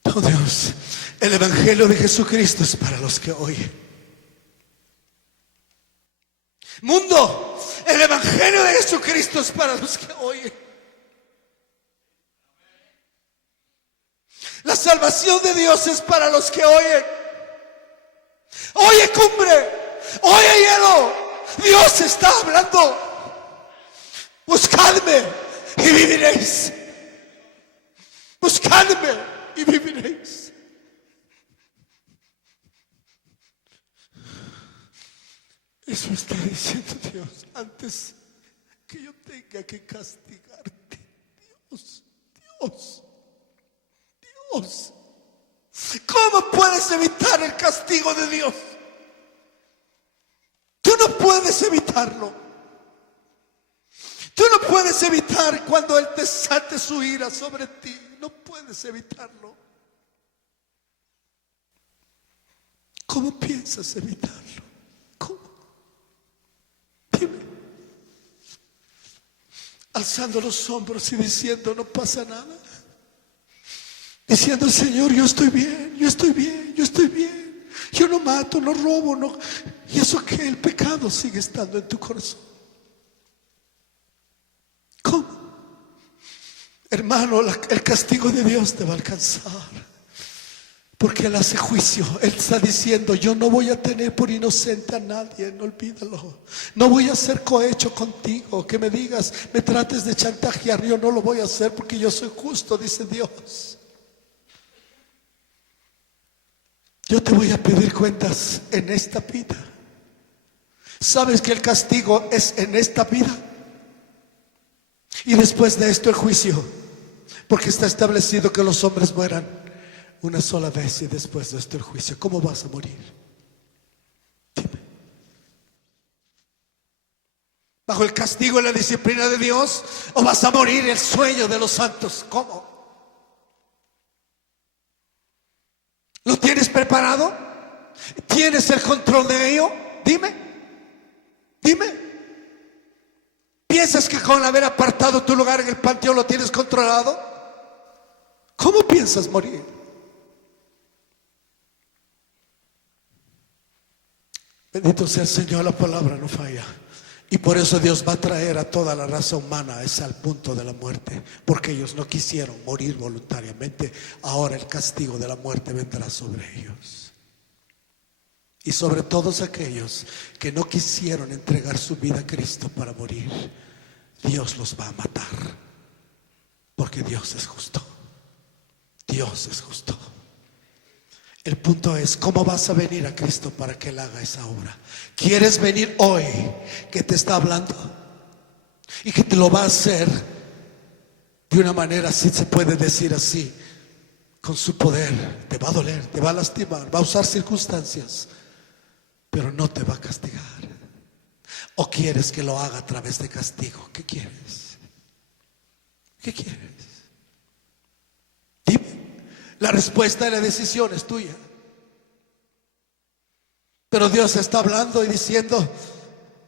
Oh Dios, el Evangelio de Jesucristo es para los que oyen. Mundo, el Evangelio de Jesucristo es para los que oyen. La salvación de Dios es para los que oyen. Oye, cumbre, oye, hielo, Dios está hablando. Buscadme y viviréis. Buscadme y viviréis. Eso está diciendo Dios antes que yo tenga que castigarte. Dios, Dios, Dios. ¿Cómo puedes evitar el castigo de Dios? Tú no puedes evitarlo. Tú no puedes evitar cuando Él desate su ira sobre ti. No puedes evitarlo. ¿Cómo piensas evitarlo? ¿Cómo? Dime. Alzando los hombros y diciendo, no pasa nada. Diciendo, Señor, yo estoy bien, yo estoy bien, yo estoy bien. Yo no mato, no robo, no. Y eso que el pecado sigue estando en tu corazón. ¿Cómo? Hermano, el castigo de Dios te va a alcanzar. Porque Él hace juicio. Él está diciendo, yo no voy a tener por inocente a nadie, no olvídalo. No voy a ser cohecho contigo. Que me digas, me trates de chantajear, yo no lo voy a hacer porque yo soy justo, dice Dios. Yo te voy a pedir cuentas en esta vida. ¿Sabes que el castigo es en esta vida? Y después de esto el juicio. Porque está establecido que los hombres mueran una sola vez y después de esto el juicio. ¿Cómo vas a morir? Dime. ¿Bajo el castigo y la disciplina de Dios? ¿O vas a morir el sueño de los santos? ¿Cómo? ¿Lo tienes preparado? ¿Tienes el control de ello? Dime. Dime. ¿Piensas que con haber apartado tu lugar en el panteón lo tienes controlado? ¿Cómo piensas morir? Bendito sea el Señor, la palabra no falla. Y por eso Dios va a traer a toda la raza humana al punto de la muerte, porque ellos no quisieron morir voluntariamente. Ahora el castigo de la muerte vendrá sobre ellos. Y sobre todos aquellos que no quisieron entregar su vida a Cristo para morir, Dios los va a matar. Porque Dios es justo. Dios es justo. El punto es, ¿cómo vas a venir a Cristo para que Él haga esa obra? ¿Quieres venir hoy que te está hablando? Y que te lo va a hacer de una manera, si se puede decir así, con su poder. Te va a doler, te va a lastimar, va a usar circunstancias, pero no te va a castigar. ¿O quieres que lo haga a través de castigo? ¿Qué quieres? ¿Qué quieres? Dime. La respuesta y la decisión es tuya. Pero Dios está hablando y diciendo,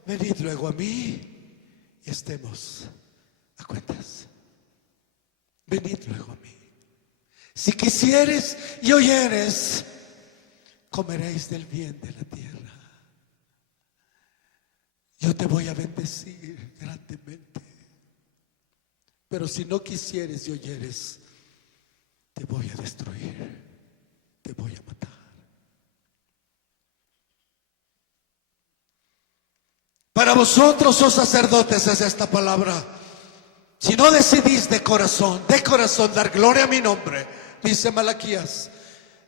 venid luego a mí y estemos a cuentas. Venid luego a mí. Si quisieres y oyeres, comeréis del bien de la tierra. Yo te voy a bendecir grandemente. Pero si no quisieres y oyeres, te voy a destruir, te voy a matar. Para vosotros, oh sacerdotes, es esta palabra. Si no decidís de corazón dar gloria a mi nombre, dice Malaquías,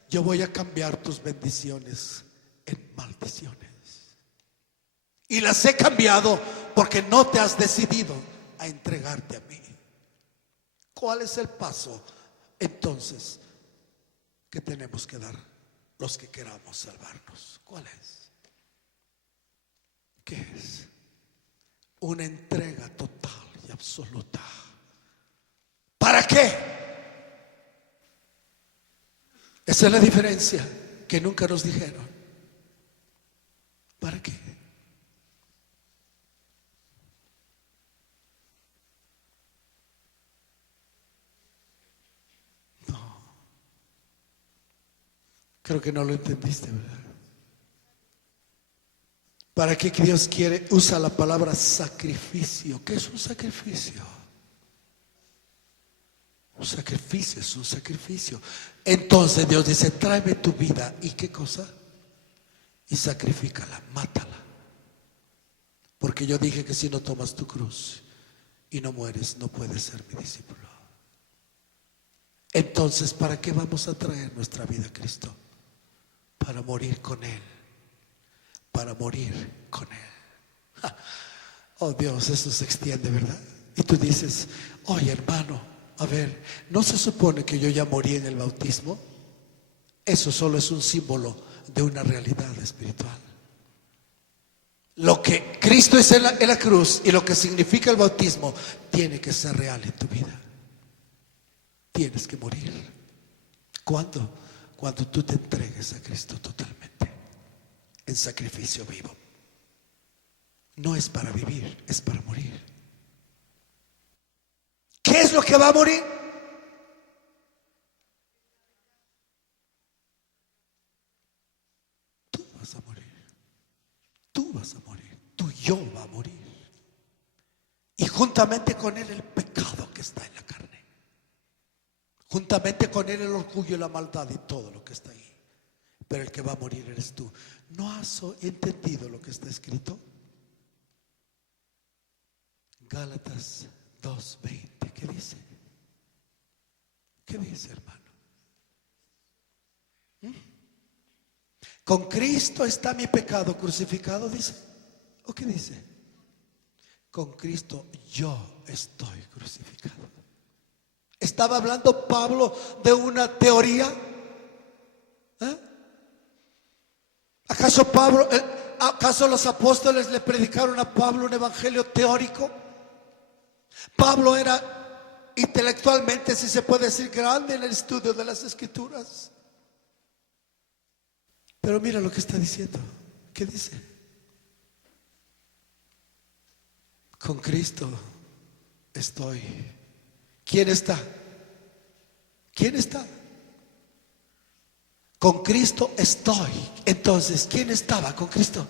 yo voy a cambiar tus bendiciones en maldiciones. Y las he cambiado porque no te has decidido a entregarte a mí. ¿Cuál es el paso entonces que tenemos que dar los que queramos salvarnos? ¿Cuál es? ¿Qué es? Una entrega total y absoluta. ¿Para qué? Esa es la diferencia que nunca nos dijeron. ¿Para qué? No. Creo que no lo entendiste, ¿verdad? ¿Para qué Dios usa la palabra sacrificio? ¿Qué es un sacrificio? Un sacrificio es un sacrificio. Entonces Dios dice, tráeme tu vida. ¿Y qué cosa? Y sacrifícala, mátala. Porque yo dije que si no tomas tu cruz y no mueres, no puedes ser mi discípulo. Entonces, ¿para qué vamos a traer nuestra vida a Cristo? Para morir con Él. Para morir con Él. Oh Dios, eso se extiende, ¿verdad? Y tú dices, oye hermano, a ver, ¿no se supone que yo ya morí en el bautismo? Eso solo es un símbolo de una realidad espiritual. Lo que Cristo es en la cruz y lo que significa el bautismo tiene que ser real en tu vida. Tienes que morir. ¿Cuándo? Cuando tú te entregues a Cristo totalmente. En sacrificio vivo. No es para vivir, es para morir. ¿Qué es lo que va a morir? Tú vas a morir. Tú vas a morir. Tu yo va a morir. Y juntamente con él el pecado que está en la carne. Juntamente con él el orgullo y la maldad y todo lo que está ahí. Pero el que va a morir eres tú. ¿No has entendido lo que está escrito? Gálatas 2:20. ¿Qué dice? ¿Qué dice, hermano? Con Cristo está mi pecado crucificado, dice. ¿O qué dice? Con Cristo yo estoy crucificado. ¿Estaba hablando Pablo de una teoría? ¿Acaso los apóstoles le predicaron a Pablo un evangelio teórico? Pablo era intelectualmente, si se puede decir, grande en el estudio de las escrituras. Pero mira lo que está diciendo. ¿Qué dice? Con Cristo estoy. ¿Quién está? ¿Quién está? Con Cristo estoy. Entonces, ¿quién estaba con Cristo?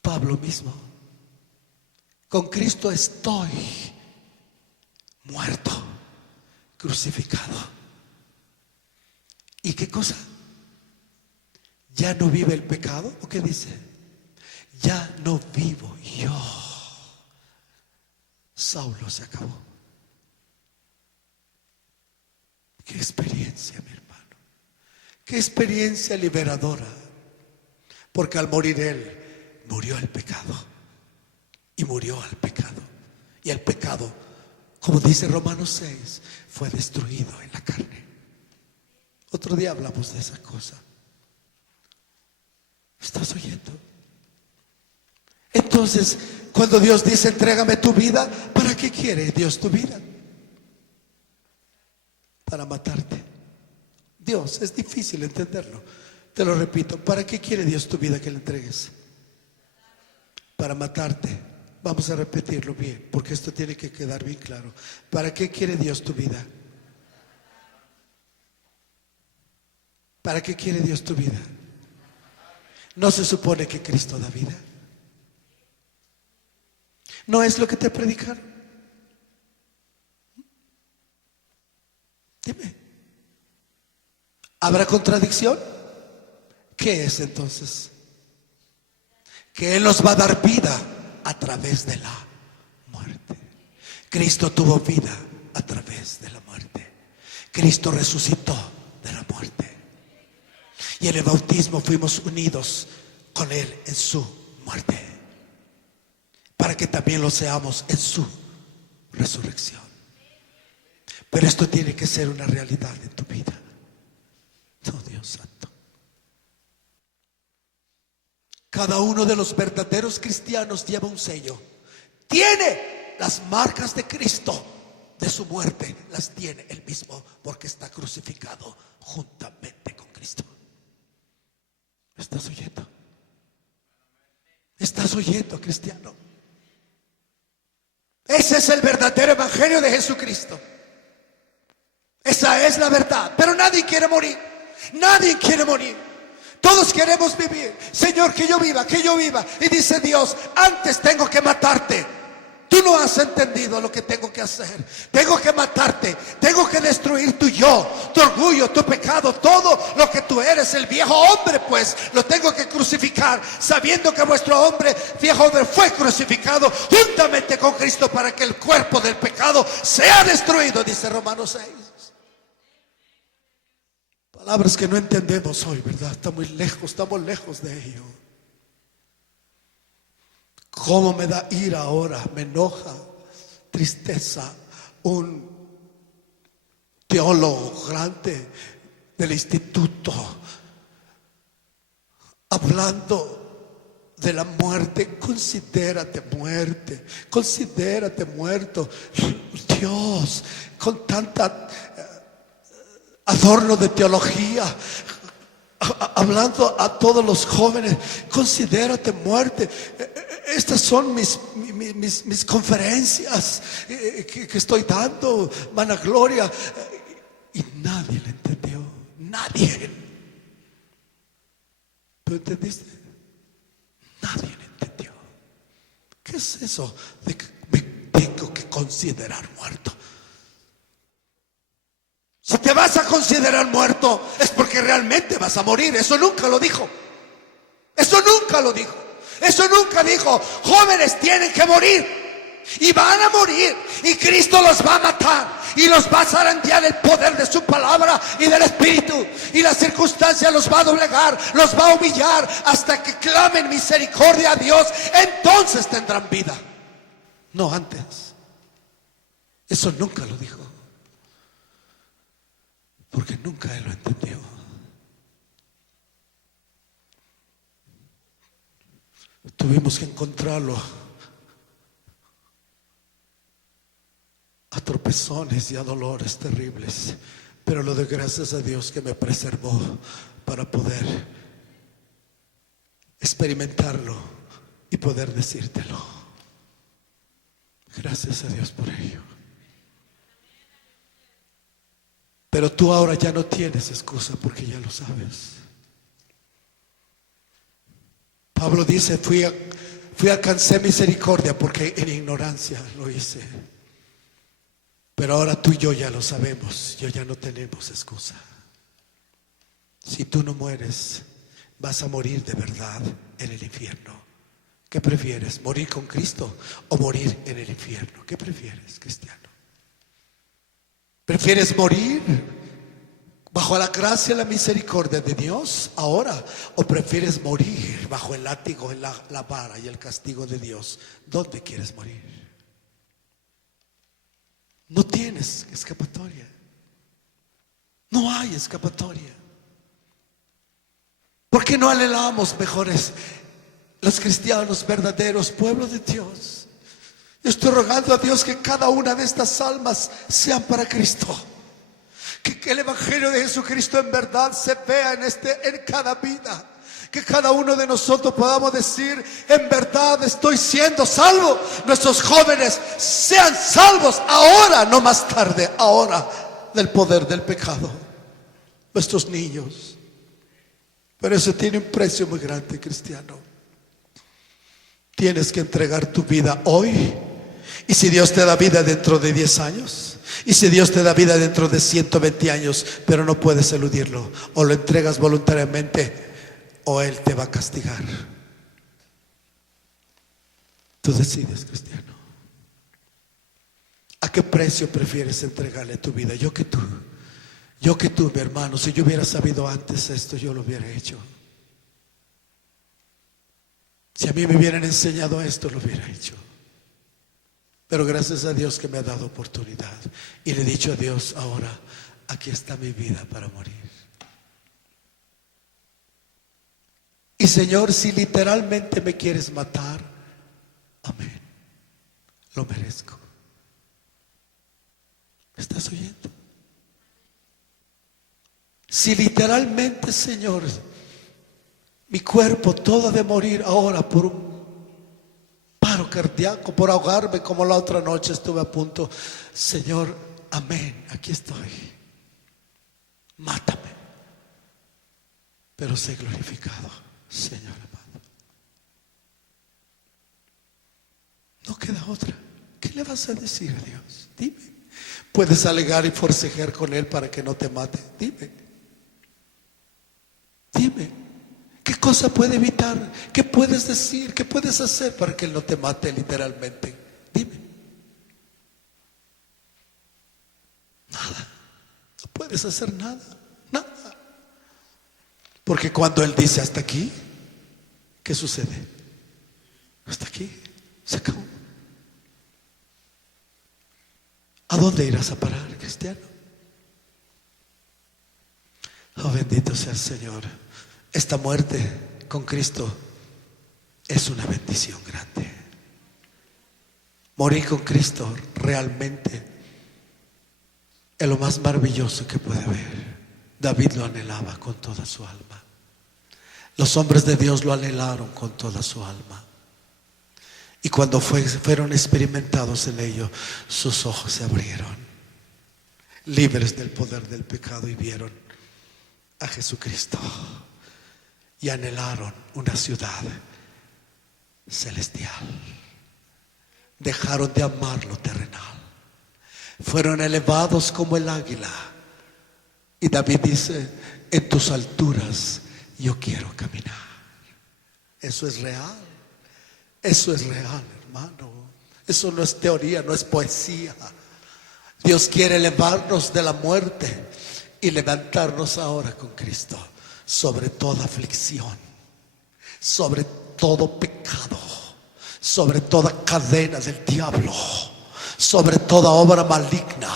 Pablo mismo. Con Cristo estoy muerto, crucificado. ¿Y qué cosa? ¿Ya no vive el pecado? ¿O qué dice? Ya no vivo yo. Saulo se acabó. Qué experiencia, mi hermano. Qué experiencia liberadora. Porque al morir él, murió el pecado. Y murió al pecado. Y el pecado, como dice Romanos 6, fue destruido en la carne. Otro día hablamos de esa cosa. ¿Estás oyendo? Entonces, cuando Dios dice, entrégame tu vida, ¿para qué quiere Dios tu vida? Para matarte. Dios, es difícil entenderlo. Te lo repito, ¿para qué quiere Dios tu vida que le entregues? Para matarte. Vamos a repetirlo bien, porque esto tiene que quedar bien claro. ¿Para qué quiere Dios tu vida? ¿Para qué quiere Dios tu vida? ¿No se supone que Cristo da vida? ¿No es lo que te predicaron? Dime. ¿Habrá contradicción? ¿Qué es entonces? Que Él nos va a dar vida a través de la muerte. Cristo tuvo vida a través de la muerte. Cristo resucitó de la muerte. Y en el bautismo fuimos unidos con Él en su muerte, para que también lo seamos en su resurrección. Pero esto tiene que ser una realidad en tu vida. Oh, Dios santo. Cada uno de los verdaderos cristianos lleva un sello. Tiene las marcas de Cristo, de su muerte. Las tiene él mismo, porque está crucificado juntamente con Cristo. ¿Estás oyendo? ¿Estás oyendo, cristiano? Ese es el verdadero evangelio de Jesucristo. Esa es la verdad. Pero nadie quiere morir. Nadie quiere morir. Todos queremos vivir. Señor, que yo viva, que yo viva. Y dice Dios, antes tengo que matarte. Tú no has entendido lo que tengo que hacer. Tengo que matarte. Tengo que destruir tu yo, tu orgullo, tu pecado, todo lo que tú eres, el viejo hombre, pues lo tengo que crucificar, sabiendo que vuestro hombre, viejo hombre, fue crucificado juntamente con Cristo para que el cuerpo del pecado sea destruido, dice Romanos 6. Palabras que no entendemos hoy, ¿verdad? Estamos lejos de ello. ¿Cómo me da ira ahora? Me enoja, tristeza, un teólogo grande del instituto hablando de la muerte. Considérate muerto. Dios, con tanta adorno de teología, hablando a todos los jóvenes, considérate muerte. Estas son mis conferencias que estoy dando, vanagloria, y nadie le entendió. Nadie. ¿Tú entendiste? Nadie le entendió. ¿Qué es eso de que me tengo que considerar muerto? Si te vas a considerar muerto, es porque realmente vas a morir. Eso nunca lo dijo. Eso nunca dijo, jóvenes tienen que morir. Y van a morir. Y Cristo los va a matar. Y los va a zarandear el poder de su palabra y del Espíritu. Y la circunstancia los va a doblegar, los va a humillar hasta que clamen misericordia a Dios. Entonces tendrán vida. No antes. Eso nunca lo dijo. Porque nunca él lo entendió. Tuvimos que encontrarlo a tropezones y a dolores terribles, pero lo doy gracias a Dios que me preservó para poder experimentarlo y poder decírtelo. Gracias a Dios por ello. Pero tú ahora ya no tienes excusa, porque ya lo sabes. Pablo dice, alcancé misericordia porque en ignorancia lo hice. Pero ahora tú y yo ya lo sabemos, ya no tenemos excusa. Si tú no mueres, vas a morir de verdad en el infierno. ¿Qué prefieres? ¿Morir con Cristo o morir en el infierno? ¿Qué prefieres, cristiano? ¿Prefieres morir bajo la gracia y la misericordia de Dios ahora? ¿O prefieres morir bajo el látigo, la vara y el castigo de Dios? ¿Dónde quieres morir? No tienes escapatoria. No hay escapatoria. ¿Por qué no anhelamos mejores, los cristianos verdaderos, pueblo de Dios? Yo estoy rogando a Dios que cada una de estas almas sean para Cristo. Que el evangelio de Jesucristo en verdad se vea en cada vida. Que cada uno de nosotros podamos decir, en verdad estoy siendo salvo. Nuestros jóvenes sean salvos ahora, no más tarde, ahora, del poder del pecado. Nuestros niños. Pero eso tiene un precio muy grande, cristiano. Tienes que entregar tu vida hoy. Y si Dios te da vida dentro de 10 años, y si Dios te da vida dentro de 120 años, pero no puedes eludirlo, o lo entregas voluntariamente o Él te va a castigar. Tú decides, cristiano. ¿A qué precio prefieres entregarle tu vida? Yo que tú, mi hermano. Si yo hubiera sabido antes esto, yo lo hubiera hecho. Si a mí me hubieran enseñado esto, lo hubiera hecho. Pero gracias a Dios que me ha dado oportunidad. Y le he dicho a Dios, ahora, aquí está mi vida para morir. Y Señor, si literalmente me quieres matar, amén, lo merezco. ¿Me estás oyendo? Si literalmente, Señor, mi cuerpo todo ha de morir ahora por un paro cardíaco, por ahogarme como la otra noche estuve a punto, Señor, amén, aquí estoy. Mátame, pero sé glorificado, Señor amado. No queda otra. ¿Qué le vas a decir a Dios? Dime. ¿Puedes alegar y forcejear con Él para que no te mate? Dime. Dime. ¿Qué cosa puede evitar? ¿Qué puedes decir? ¿Qué puedes hacer para que Él no te mate literalmente? Dime. Nada. No puedes hacer nada. Nada. Porque cuando Él dice hasta aquí, ¿qué sucede? Hasta aquí. Se acabó. ¿A dónde irás a parar, cristiano? Oh, bendito sea el Señor. Esta muerte con Cristo es una bendición grande. Morir con Cristo realmente es lo más maravilloso que puede haber. David lo anhelaba con toda su alma. Los hombres de Dios lo anhelaron con toda su alma. Y cuando fueron experimentados en ello, sus ojos se abrieron, libres del poder del pecado, y vieron a Jesucristo y anhelaron una ciudad celestial. Dejaron de amar lo terrenal, fueron elevados como el águila. Y David dice, en tus alturas yo quiero caminar. Eso es real. Eso es real, hermano. Eso no es teoría, no es poesía. Dios quiere elevarnos de la muerte y levantarnos ahora con Cristo sobre toda aflicción, sobre todo pecado, sobre toda cadena del diablo, sobre toda obra maligna,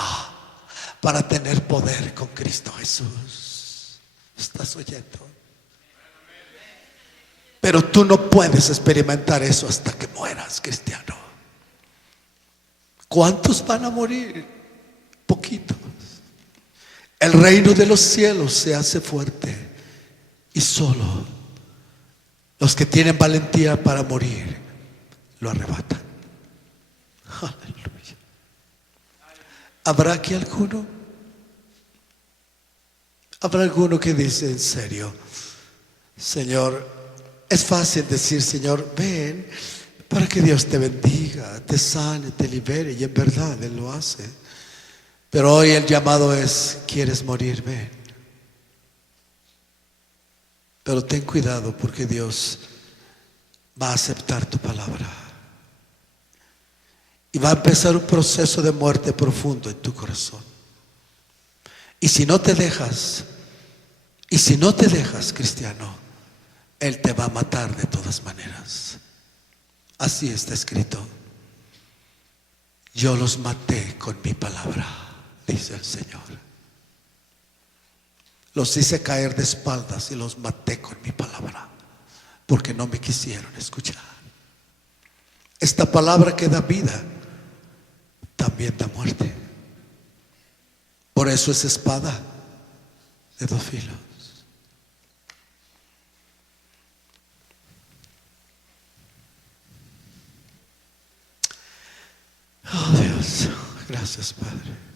para tener poder con Cristo Jesús. ¿Estás oyendo? Pero tú no puedes experimentar eso hasta que mueras, cristiano. ¿Cuántos van a morir? Poquitos. El reino de los cielos se hace fuerte y solo los que tienen valentía para morir lo arrebatan. Aleluya. ¿Habrá aquí alguno? ¿Habrá alguno que dice en serio, Señor? Es fácil decir, Señor, ven para que Dios te bendiga, te sane, te libere, y en verdad Él lo hace. Pero hoy el llamado es, ¿quieres morir? Ven. Pero ten cuidado, porque Dios va a aceptar tu palabra y va a empezar un proceso de muerte profundo en tu corazón. Y si no te dejas, cristiano, Él te va a matar de todas maneras. Así está escrito. Yo los maté con mi palabra, dice el Señor. Los hice caer de espaldas y los maté con mi palabra, porque no me quisieron escuchar. Esta palabra que da vida también da muerte. Por eso es espada de dos filos. Oh Dios, gracias Padre.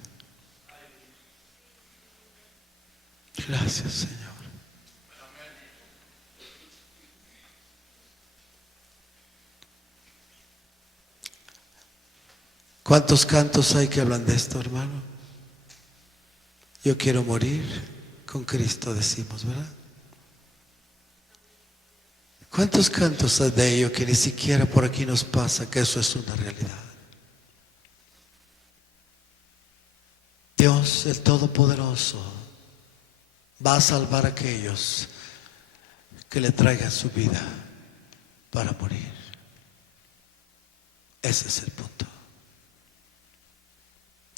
Gracias Señor. ¿Cuántos cantos hay que hablan de esto, hermano? Yo quiero morir con Cristo, decimos, ¿verdad? ¿Cuántos cantos hay de ello que ni siquiera por aquí nos pasa que eso es una realidad? Dios, el Todopoderoso, va a salvar a aquellos que le traigan su vida para morir. Ese es el punto.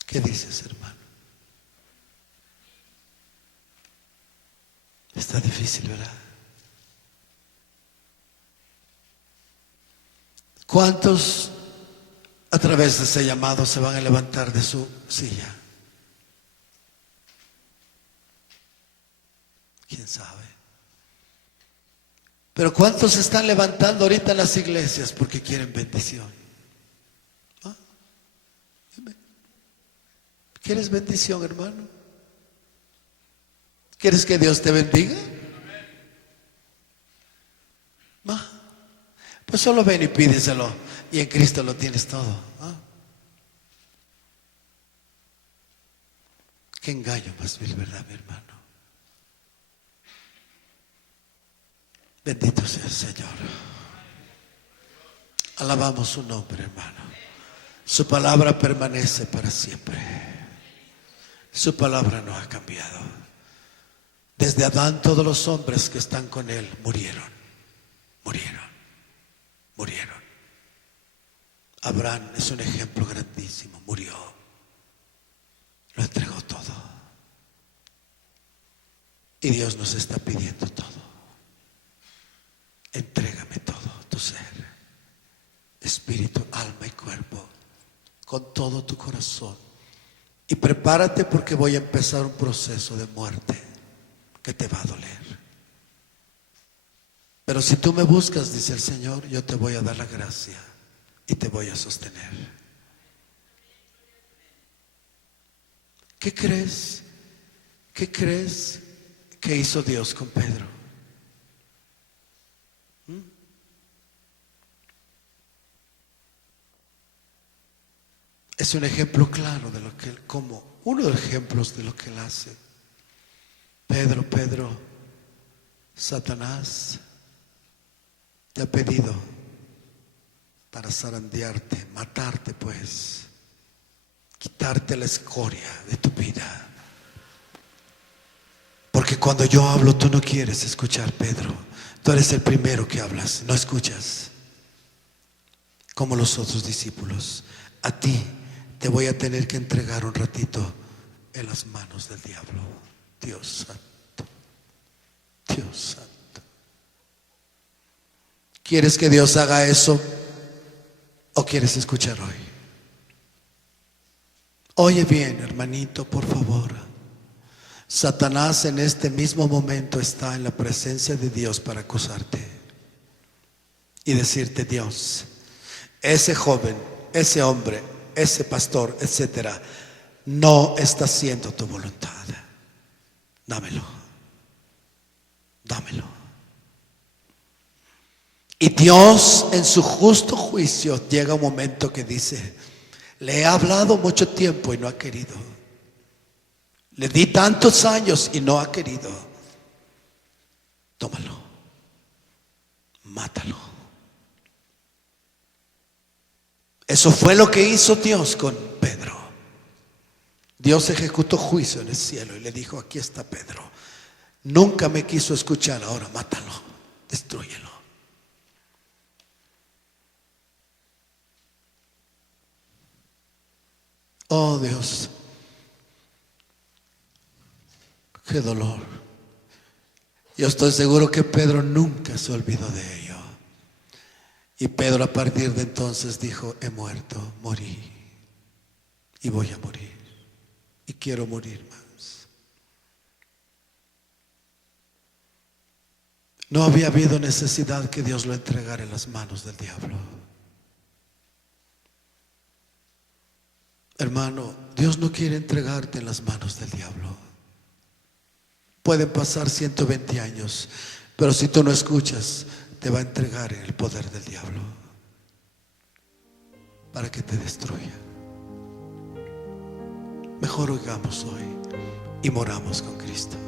¿Qué dices, hermano? Está difícil, ¿verdad? ¿Cuántos a través de ese llamado se van a levantar de su silla? ¿Quién sabe? Pero ¿cuántos se están levantando ahorita en las iglesias porque quieren bendición? ¿Ah? ¿Quieres bendición, hermano? ¿Quieres que Dios te bendiga? ¿Ah? Pues solo ven y pídeselo, y en Cristo lo tienes todo. ¿Ah? Qué engaño más vil, ¿verdad, mi hermano? Bendito sea el Señor. Alabamos su nombre, hermano. Su palabra permanece para siempre. Su palabra no ha cambiado. Desde Adán todos los hombres que están con él murieron. Abraham es un ejemplo grandísimo. Murió. Lo entregó todo. Y Dios nos está pidiendo todo. Entrégame todo, tu ser, espíritu, alma y cuerpo, con todo tu corazón. Y prepárate porque voy a empezar un proceso de muerte que te va a doler. Pero si tú me buscas, dice el Señor, yo te voy a dar la gracia y te voy a sostener. ¿Qué crees? ¿Qué crees que hizo Dios con Pedro? Es un ejemplo claro de lo que él, como uno de los ejemplos de lo que él hace. Pedro, Satanás te ha pedido para zarandearte, matarte pues, quitarte la escoria de tu vida. Porque cuando yo hablo tú no quieres escuchar, Pedro. Tú eres el primero que hablas, no escuchas. Como los otros discípulos. A ti te voy a tener que entregar un ratito en las manos del diablo. Dios santo. Dios santo. ¿Quieres que Dios haga eso? ¿O quieres escuchar hoy? Oye bien, hermanito, por favor. Satanás en este mismo momento está en la presencia de Dios para acusarte y decirte: Dios, ese joven, ese hombre, ese pastor, etcétera, no está haciendo tu voluntad. Dámelo. Y Dios en su justo juicio llega un momento que dice: le he hablado mucho tiempo y no ha querido. Le di tantos años y no ha querido. Tómalo. Mátalo. Eso fue lo que hizo Dios con Pedro. Dios ejecutó juicio en el cielo y le dijo: aquí está Pedro. Nunca me quiso escuchar, ahora mátalo, destrúyelo. Oh Dios, qué dolor. Yo estoy seguro que Pedro nunca se olvidó de ello. Y Pedro a partir de entonces dijo: he muerto, morí y voy a morir y quiero morir más. No había habido necesidad que Dios lo entregara en las manos del diablo. Hermano, Dios no quiere entregarte en las manos del diablo. Pueden pasar 120 años, pero si tú no escuchas, te va a entregar en el poder del diablo para que te destruya. Mejor oigamos hoy y moramos con Cristo.